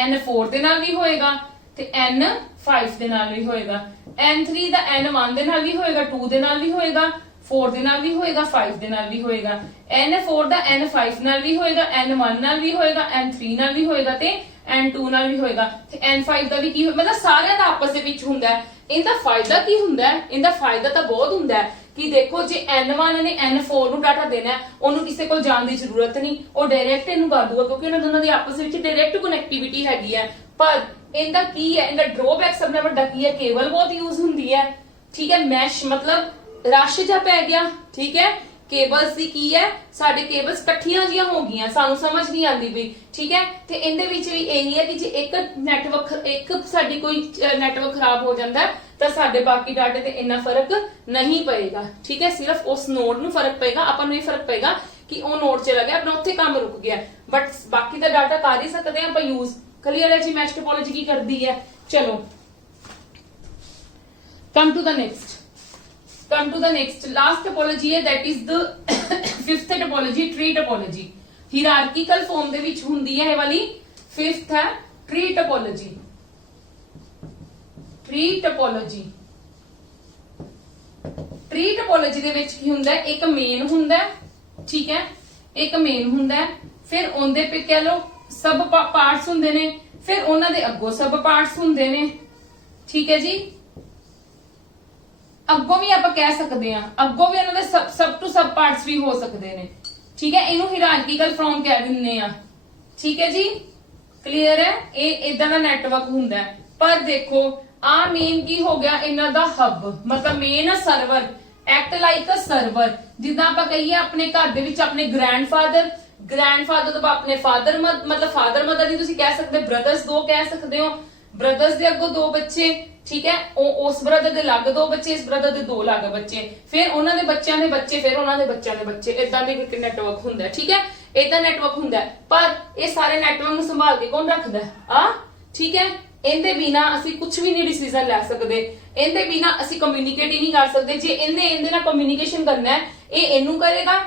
N4 ਦੇ ਨਾਲ ਵੀ ਹੋਏਗਾ ਤੇ N5 ਦੇ ਨਾਲ ਵੀ ਹੋਏਗਾ। N3 ਦਾ N1 ਦੇ ਨਾਲ ਵੀ ਹੋਏਗਾ, 2 ਦੇ ਨਾਲ ਵੀ ਹੋਏਗਾ, 4 ਦੇ ਨਾਲ ਵੀ ਹੋਏਗਾ, 5 ਦੇ ਨਾਲ ਵੀ ਹੋਏਗਾ। N4 ਦਾ N5 ਨਾਲ ਵੀ ਹੋਏਗਾ, N1 ਨਾਲ ਵੀ ਹੋਏਗਾ, N3 ਨਾਲ ਵੀ ਹੋਏਗਾ ਤੇ N2 ਨਾਲ ਵੀ ਹੋਏਗਾ ਤੇ N5 ਦਾ ਵੀ ਕੀ ਮਤਲਬ ਸਾਰਿਆਂ ਦਾ ਆਪਸ ਦੇ ਵਿੱਚ ਹੁੰਦਾ ਹੈ। ਇਹਦਾ ਫਾਇਦਾ ਕੀ ਹੁੰਦਾ ਹੈ? ਇਹਦਾ ਫਾਇਦਾ ਤਾਂ ਬਹੁਤ ਹੁੰਦਾ ਹੈ ਕਿ ਦੇਖੋ ਜੇ N1 ਨੇ N4 ਨੂੰ ਡਾਟਾ ਦੇਣਾ ਹੈ, ਉਹਨੂੰ ਕਿਸੇ ਕੋਲ ਜਾਣ ਦੀ ਜ਼ਰੂਰਤ ਨਹੀਂ, ਉਹ ਡਾਇਰੈਕਟ ਇਹਨੂੰ ਕਰ ਦੂਗਾ ਕਿਉਂਕਿ ਉਹਨਾਂ ਦੋਨਾਂ ਦੀ ਆਪਸ ਵਿੱਚ ਡਾਇਰੈਕਟ ਕਨੈਕਟੀਵਿਟੀ ਹੈਗੀ ਹੈ। ਪਰ ਇਹਦਾ ਕੀ ਹੈ? ਇਹਦਾ ਡਰੋਬੈਕ ਸਭ ਨਾਲ ਵੱਡਾ ਕੀ ਹੈ? ਕੇਬਲ ਬਹੁਤ ਯੂਜ਼ ਹੁੰਦੀ ਹੈ, ਠੀਕ ਹੈ। ਮੈਸ਼ ਮਤਲਬ ਰਸ਼ ਜਾ ਪੈ ਗਿਆ, ਠੀਕ ਹੈ। ਕੇਬਲਸ ਦੀ ਕੀ ਹੈ? ਸਾਡੇ ਕੇਬਲਸ ਇਕੱਠੀਆਂ ਜੀਆਂ ਹੋ ਗਈਆਂ, ਸਾਨੂੰ ਸਮਝ ਨਹੀਂ ਆਉਂਦੀ ਵੀ, ਠੀਕ ਹੈ। ਤੇ ਇਹਦੇ ਵਿੱਚ ਵੀ ਇਹੀ ਹੈ ਕਿ ਜੇ ਇੱਕ ਸਾਡੀ ਕੋਈ ਨੈਟਵਰਕ ਖਰਾਬ ਹੋ ਜਾਂਦਾ ਤਾਂ ਸਾਡੇ ਬਾਕੀ ਡਾਟੇ ਤੇ ਇੰਨਾ ਫਰਕ ਨਹੀਂ ਪਏਗਾ, ਠੀਕ ਹੈ। ਸਿਰਫ ਉਸ ਨੋਡ ਨੂੰ ਫਰਕ ਪਏਗਾ, ਆਪਾਂ ਨੂੰ ਇਹ ਫਰਕ ਪਏਗਾ ਕਿ ਉਹ ਨੋਡ ਚਲਾ ਗਿਆ, ਆਪਣਾ ਉੱਥੇ ਕੰਮ ਰੁਕ ਗਿਆ, ਬਟ ਬਾਕੀ ਦਾ ਡਾਟਾ ਕਰ ਹੀ ਸਕਦੇ ਆਪਾਂ ਯੂਜ਼। ਕਲੀਅਰ ਹੈ ਜੀ ਮੈਸ਼ ਟੋਪੋਲੋਜੀ ਕੀ ਕਰਦੀ ਹੈ? ਚਲੋ come to the next last topology है, that is the fifth topology, tree topology। hierarchical form ਦੇ ਵਿੱਚ ਹੁੰਦੀ ਹੈ ਇਹ ਵਾਲੀ। fifth ਹੈ tree topology। tree topology ਦੇ ਵਿੱਚ ਕੀ ਹੁੰਦਾ ਹੈ? ਇੱਕ ਮੇਨ ਹੁੰਦਾ ਹੈ, ਠੀਕ ਹੈ, ਇੱਕ ਮੇਨ ਹੁੰਦਾ ਹੈ, ਫਿਰ ਉਹਦੇ पे कह लो ਸਬ ਪਾਰਟਸ ਹੁੰਦੇ ਨੇ, ਫਿਰ ਉਹਨਾਂ ਦੇ ਅੱਗੋਂ ਸਬ ਪਾਰਟਸ ਹੁੰਦੇ ਨੇ, ਠੀਕ ਹੈ ਜੀ। ਅੱਗੋਂ ਵੀ ਆਪਾਂ ਕਹਿ ਸਕਦੇ ਆ, ਅੱਗੋਂ ਵੀ ਉਹਨਾਂ ਦੇ ਸਬ ਟੂ ਸਬ ਪਾਰਟਸ ਵੀ ਹੋ ਸਕਦੇ ਨੇ, ਠੀਕ ਹੈ। ਇਹਨੂੰ ਹਾਇਰਾਰਕੀਕਲ ਫਾਰਮ ਕਹਿ ਦਿੰਦੇ ਆ, ਠੀਕ ਹੈ ਜੀ। ਕਲੀਅਰ ਹੈ? ਇਹ ਇਦਾਂ ਦਾ ਨੈਟਵਰਕ ਹੁੰਦਾ ਹੈ। ਪਰ ਦੇਖੋ ਆ ਮੇਨ ਕੀ ਹੋ ਗਿਆ? ਇਹਨਾਂ ਦਾ ਹੱਬ ਮਤਲਬ main server, act like a server. ਜਿੱਦਾਂ ਆਪਾਂ ਕਹੀਏ ਆਪਣੇ ਘਰ ਦੇ ਵਿੱਚ ਆਪਣੇ ਗ੍ਰੈਂਡਫਾਦਰ ਤੋਂ ਆਪਣੇ ਫਾਦਰ ਮਤਲਬ ਫਾਦਰ ਮਦਰ ਦੀ ਤੁਸੀਂ ਕਹਿ ਸਕਦੇ, ਬ੍ਰਦਰਸ ਦੋ ਕਹਿ ਸਕਦੇ ਹੋ, ਬ੍ਰਦਰਸ ਦੇ ਅੱਗੋਂ ਦੋ ਬੱਚੇ, ਠੀਕ ਹੈ। ਉਸ ਬ੍ਰਦਰ ਦੇ ਲੱਗ ਦੋ ਬੱਚੇ, ਇਸ ਬ੍ਰਦਰ ਦੇ ਦੋ ਲੱਗ ਬੱਚੇ, ਫਿਰ ਉਹਨਾਂ ਦੇ ਬੱਚਿਆਂ ਦੇ ਬੱਚੇ, ਫਿਰ ਉਹਨਾਂ ਦੇ ਬੱਚਿਆਂ ਦੇ ਬੱਚੇ, ਇਦਾਂ ਦੇ ਇੱਕ ਨੈਟਵਰਕ ਹੁੰਦਾ ਹੈ, ਠੀਕ ਹੈ। ਇਦਾਂ ਨੈਟਵਰਕ ਹੁੰਦਾ ਹੈ। ਪਰ ਇਹ ਸਾਰੇ ਨੈਟਵਰਕ ਨੂੰ ਸੰਭਾਲ ਕੇ ਕੌਣ ਰੱਖਦਾ ਹੈ? ਠੀਕ ਹੈ। ਇਹਦੇ ਬਿਨਾ ਅਸੀਂ ਕੁਝ ਵੀ ਨਹੀਂ ਡਿਸੀਜਨ ਲੈ ਸਕਦੇ, ਇਹਦੇ ਬਿਨਾ ਅਸੀਂ ਕਮਿਊਨੀਕੇਟ ਹੀ ਨਹੀਂ ਕਰ ਸਕਦੇ। ਜੇ ਇਹਦੇ ਨਾਲ ਕਮਿਊਨੀਕੇਸ਼ਨ ਕਰਨਾ ਹੈ, ਇਹ ਇਹਨੂੰ ਕਰੇਗਾ।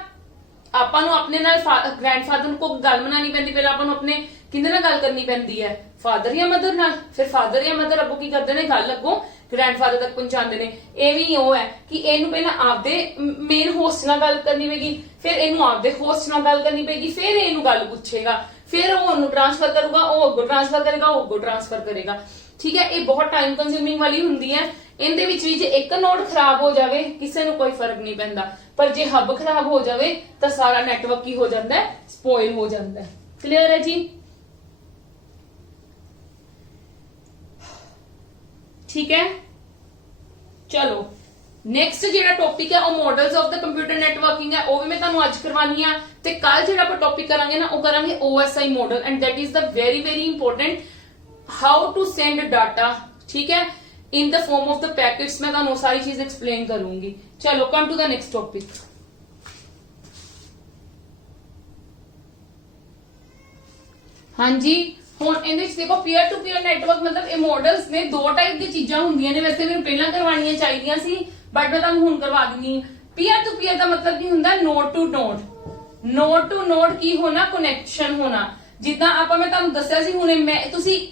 ਆਪਾਂ ਨੂੰ ਆਪਣੇ ਨਾਲ ਗ੍ਰੈਂਡਫਾਦਰ ਨੂੰ ਕੋਈ ਗੱਲ ਬਣਾਉਣੀ ਪੈਂਦੀ, ਪਹਿਲਾਂ ਆਪਾਂ ਨੂੰ ਆਪਣੇ ਕਿਹਦੇ ਨਾਲ ਗੱਲ ਕਰਨੀ ਪੈਂਦੀ ਹੈ? ਫਾਦਰ ਜਾਂ ਮਦਰ ਨਾਲ। ਫਿਰ ਫਾਦਰ ਜਾਂ ਮਦਰ ਅੱਗੋਂ ਕੀ ਕਰਦੇ ਨੇ? ਗੱਲ ਅੱਗੋਂ ਗ੍ਰੈਂਡਫਾਦਰ ਤੱਕ ਪਹੁੰਚਾਉਂਦੇ ਨੇ। ਇਹ ਵੀ ਉਹ ਹੈ ਕਿ ਇਹਨੂੰ ਪਹਿਲਾਂ ਆਪਦੇ ਮੇਨ ਹੋਸਟ ਨਾਲ ਗੱਲ ਕਰਨੀ ਪਏਗੀ, ਫਿਰ ਇਹਨੂੰ ਆਪਦੇ ਹੋਸਟ ਨਾਲ ਗੱਲ ਕਰਨੀ ਪਏਗੀ, ਫਿਰ ਇਹਨੂੰ ਗੱਲ ਪੁੱਛੇਗਾ, ਫਿਰ ਉਹ ਉਹਨੂੰ ਟ੍ਰਾਂਸਫਰ ਕਰੂਗਾ, ਉਹ ਅੱਗੋਂ ਟ੍ਰਾਂਸਫਰ ਕਰੇਗਾ, ਉਹ ਅੱਗੋਂ ਟ੍ਰਾਂਸਫਰ ਕਰੇਗਾ, ਠੀਕ ਹੈ। ਇਹ ਬਹੁਤ ਟਾਈਮ ਕੰਜ਼ਿਊਮਿੰਗ ਵਾਲੀ ਹੁੰਦੀ ਹੈ। ਇਹਦੇ ਵਿੱਚ ਵੀ ਜੇ ਇੱਕ ਨੋਡ ਖਰਾਬ ਹੋ ਜਾਵੇ ਕਿਸੇ ਨੂੰ ਕੋਈ ਫਰਕ ਨਹੀਂ ਪੈਂਦਾ, ਪਰ ਜੇ ਹੱਬ ਖਰਾਬ ਹੋ ਜਾਵੇ ਤਾਂ ਸਾਰਾ ਨੈਟਵਰਕ ਕੀ ਹੋ ਜਾਂਦਾ ਹੈ? ਸਪੋਇਲ ਹੋ ਜਾਂਦਾ ਹੈ। ਕਲੀਅਰ ਹੈ ਜੀ? ਠੀਕ ਹੈ। ਚਲੋ ਨੈਕਸਟ ਜਿਹੜਾ ਟੌਪਿਕ ਹੈ ਉਹ ਮॉडल्स ਆਫ ਦਾ ਕੰਪਿਊਟਰ ਨੈਟਵਰਕਿੰਗ ਹੈ, ਉਹ ਵੀ ਮੈਂ ਤੁਹਾਨੂੰ ਅੱਜ ਕਰਵਾਨੀ ਆ। ਤੇ ਕੱਲ ਜਿਹੜਾ ਆਪਾਂ ਟੌਪਿਕ ਕਰਾਂਗੇ ਨਾ, ਉਹ ਕਰਾਂਗੇ OSI model, and that is the very very important, how to send data, ਠੀਕ ਹੈ, in the form of the packets। मैं ਤੁਹਾਨੂੰ ਸਾਰੀ ਚੀਜ਼ ਐਕਸਪਲੇਨ ਕਰੂੰਗੀ। ਚਲੋ come to the next topic. ਹਾਂਜੀ, ਹੁਣ ਇਹਦੇ ਵਿੱਚ ਦੇਖੋ ਪੀਅਰ ਟੂ ਪੀਅਰ ਨੈਟਵਰਕ ਮਤਲਬ ਇਹ ਮॉडल्स ਨੇ ਦੋ ਟਾਈਪ ਦੀ ਚੀਜ਼ਾਂ ਹੁੰਦੀਆਂ ਨੇ। ਵੈਸੇ ਮੈਨੂੰ ਪਹਿਲਾਂ ਕਰਵਾਉਣੀਆਂ ਚਾਹੀਦੀਆਂ ਸੀ, ਬਟ ਮੈਂ ਤੁਹਾਨੂੰ ਹੁਣ ਕਰਵਾ ਦਿੰਨੀ ਹਾਂ। ਪੀਅਰ ਟੂ ਪੀਅਰ ਦਾ ਮਤਲਬ ਕੀ ਹੁੰਦਾ? Node to node. Node to node ਕੀ ਹੋਣਾ? ਕਨੈਕਸ਼ਨ ਹੋਣਾ। ਜਿੱਦਾਂ ਆਪਾਂ ਮੈਂ ਤੁਹਾਨੂੰ ਦੱਸਿਆ ਸੀ ਹੁਣੇ, ਤੁਸੀਂ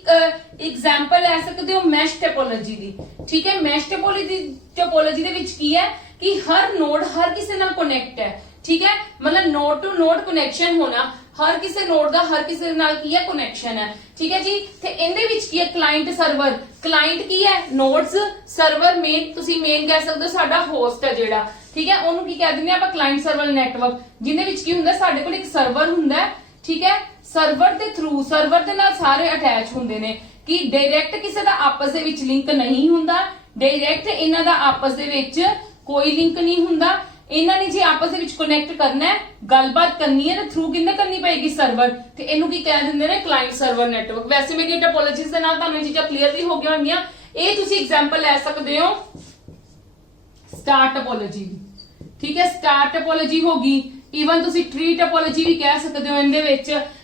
ਐਗਜ਼ਾਮਪਲ ਲੈ ਸਕਦੇ ਹੋ ਮੈਸ਼ ਟੋਪੋਲੋਜੀ ਦੀ, ਠੀਕ ਹੈ। ਮੈਸ਼ ਟੋਪੋਲੋਜੀ ਦੇ ਵਿੱਚ ਕੀ ਹੈ ਕਿ ਹਰ ਨੋਡ ਹਰ ਕਿਸੇ ਨਾਲ ਕਨੈਕਟ ਹੈ, ਠੀਕ ਹੈ। ਮਤਲਬ ਨੋਡ ਟੂ ਨੋਡ ਕਨੈਕਸ਼ਨ ਹੋਣਾ, ਹਰ ਕਿਸੇ ਨੋਡ ਦਾ ਹਰ ਕਿਸੇ ਨਾਲ ਕੀ ਹੈ? ਕਨੈਕਸ਼ਨ ਹੈ, ਠੀਕ ਹੈ ਜੀ। ਤੇ ਇਹਦੇ ਵਿੱਚ ਕੀ ਹੈ? Client server. ਕਲਾਇੰਟ ਕੀ ਹੈ? ਨੋਡਸ, ਸਰਵਰ ਮੇਨ, ਤੁਸੀਂ ਮੇਨ ਕਹਿ ਸਕਦੇ ਹੋ ਸਾਡਾ ਹੋਸਟ ਹੈ ਜਿਹੜਾ, ਠੀਕ ਹੈ। ਉਹਨੂੰ ਕੀ ਕਹਿ ਦਿੰਦੇ ਆਪਾਂ? Client server network. ਜਿਹਦੇ ਵਿੱਚ ਕੀ ਹੁੰਦਾ? ਸਾਡੇ ਕੋਲ ਇੱਕ ਸਰਵਰ ਹੁੰਦਾ, ਠੀਕ ਹੈ। ਸਰਵਰ ਦੇ ਥਰੂ, ਸਰਵਰ ਦੇ ਨਾਲ ਸਾਰੇ ਅਟੈਚ ਹੁੰਦੇ ਨੇ ਕਿ ਡਾਇਰੈਕਟ ਕਿਸੇ ਦਾ ਆਪਸ ਦੇ ਵਿੱਚ ਲਿੰਕ ਨਹੀਂ ਹੁੰਦਾ, ਡਾਇਰੈਕਟ ਇਹਨਾਂ ਦਾ ਆਪਸ ਦੇ ਵਿੱਚ ਕੋਈ ਲਿੰਕ ਨਹੀਂ ਹੁੰਦਾ। ਇਹਨਾਂ ਨੇ ਜੇ ਆਪਸ ਦੇ ਵਿੱਚ ਕਨੈਕਟ ਕਰਨਾ ਹੈ, ਗੱਲਬਾਤ ਕਰਨੀ ਹੈ, ਤਾਂ ਥਰੂ ਕਿੰਨੇ ਕਰਨੀ ਪਏਗੀ? ਸਰਵਰ। ਤੇ ਇਹਨੂੰ ਕੀ ਕਹਿ ਦਿੰਦੇ ਨੇ? Client server network. ਵੈਸੇ ਮੇਰੀ ਟੋਪੋਲੋਜੀਜ਼ ਦੇ ਨਾਲ ਤੁਹਾਨੂੰ ਇਹ ਚੀਜ਼ਾਂ ਕਲੀਅਰ ਵੀ ਹੋ ਗਈਆਂ ਹੋਣਗੀਆਂ। ਇਹ ਤੁਸੀਂ ਐਗਜ਼ਾਮਪਲ ਲੈ ਸਕਦੇ ਹੋ ਸਟਾਰ ਟੋਪੋਲੋਜੀ ਦੀ, ਠੀਕ ਹੈ। ਸਟਾਰ ਟੋਪੋਲੋਜੀ ਹੋ ਗਈ। ਈਵਨ ਤੁਸੀਂ ਟਰੀ ਟੋਪੋਲੋਜੀ ਵੀ ਕਹਿ ਸਕਦੇ ਹੋ।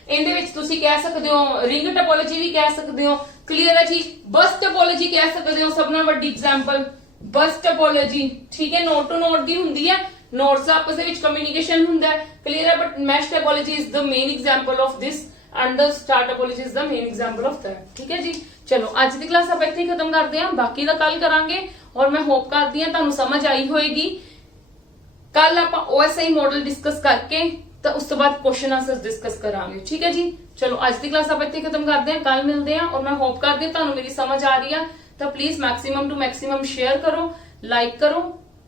ਇਹਦੇ ਵਿੱਚ ਤੁਸੀਂ ਕਹਿ ਸਕਦੇ ਹੋ ਰਿੰਗ ਟੋਪੋਲੋਜੀ ਵੀ ਕਹਿ ਸਕਦੇ ਹੋ। ਕਲੀਅਰ ਹੈ ਜੀ? ਬਸ ਟੋਪੋਲੋਜੀ ਕਹਿ ਸਕਦੇ ਹੋ, ਸਭ ਨਾਲ ਵੱਡੀ ਐਗਜ਼ਾਮਪਲ ਬਸ ਟੋਪੋਲੋਜੀ, ਠੀਕ ਹੈ। ਨੋਡ ਟੂ ਨੋਡ ਦੀ ਹੁੰਦੀ ਹੈ, ਨੋਟਸ ਆਪਸ ਦੇ ਵਿੱਚ ਕਮਿਊਨੀਕੇਸ਼ਨ ਹੁੰਦਾ ਹੈ, ਕਲੀਅਰ ਹੈ। But mash topology is the main example of this and the star topology is the main example of that. ਠੀਕ ਹੈ ਜੀ, ਚਲੋ ਅੱਜ ਦੀ ਕਲਾਸ ਆਪਾਂ ਇੱਥੇ ਹੀ ਖਤਮ ਕਰਦੇ ਹਾਂ, ਬਾਕੀ ਦਾ ਕੱਲ ਕਰਾਂਗੇ। ਔਰ ਮੈਂ ਹੋਪ ਕਰਦੀ ਹਾਂ ਤੁਹਾਨੂੰ ਸਮਝ ਆਈ ਹੋਏਗੀ। ਕੱਲ ਆਪਾਂ OSI ਮॉडल डिस्कस करके तो उस तो बाद क्वेश्चन आंसर्स डिस्कस करांगे। ठीक है जी, चलो आज की क्लास आप इत्थे खत्म करते हैं, कल मिलते हैं। और मैं होप करती हूं तुहानू मेरी समझ आ रही है, तो please maximum to maximum share करो, लाइक करो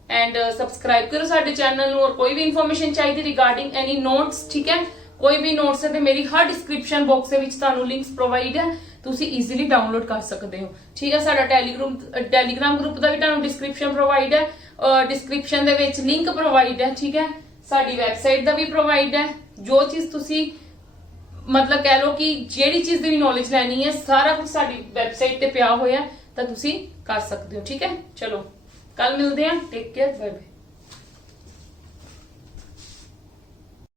एंड सब्सक्राइब करो साडे चैनल नू। और कोई भी इंफॉर्मेशन चाहिए रिगार्डिंग एनी नोट्स, ठीक है, कोई भी नोट्स है तो मेरी हर डिस्क्रिप्शन बॉक्स ਦੇ ਵਿੱਚ ਤੁਹਾਨੂੰ ਲਿੰਕਸ ਪ੍ਰੋਵਾਈਡ ਹੈ, ਤੁਸੀਂ ਈਜ਼ੀਲੀ ਡਾਊਨਲੋਡ ਕਰ ਸਕਦੇ ਹੋ। ਠੀਕ ਹੈ, ਸਾਡਾ ਟੈਲੀਗ੍ਰਾਮ ਗਰੁੱਪ ਦਾ ਵੀ ਤੁਹਾਨੂੰ ਡਿਸਕ੍ਰਿਪਸ਼ਨ ਪ੍ਰੋਵਾਈਡ ਹੈ, ਡਿਸਕ੍ਰਿਪਸ਼ਨ ਦੇ ਵਿੱਚ ਲਿੰਕ ਪ੍ਰੋਵਾਈਡ ਹੈ। ਠੀਕ ਹੈ, ਸਾਡੀ ਵੈਬਸਾਈਟ ਦਾ ਵੀ ਪ੍ਰੋਵਾਈਡ ਹੈ। ਜੋ ਚੀਜ਼ ਤੁਸੀਂ ਮਤਲਬ ਕਹਿ ਲਓ ਕਿ ਜਿਹੜੀ ਚੀਜ਼ ਦੀ ਵੀ ਨੌਲੇਜ ਲੈਣੀ ਹੈ, ਸਾਰਾ ਕੁਝ ਸਾਡੀ ਵੈਬਸਾਈਟ ਤੇ ਪਿਆ ਹੋਇਆ, ਤਾਂ ਤੁਸੀਂ ਕਰ ਸਕਦੇ ਹੋ। ਠੀਕ ਹੈ, ਚਲੋ ਕੱਲ ਮਿਲਦੇ ਹਾਂ, ਟੇਕ ਕੇਅਰ, ਬਾਏ ਬਾਏ।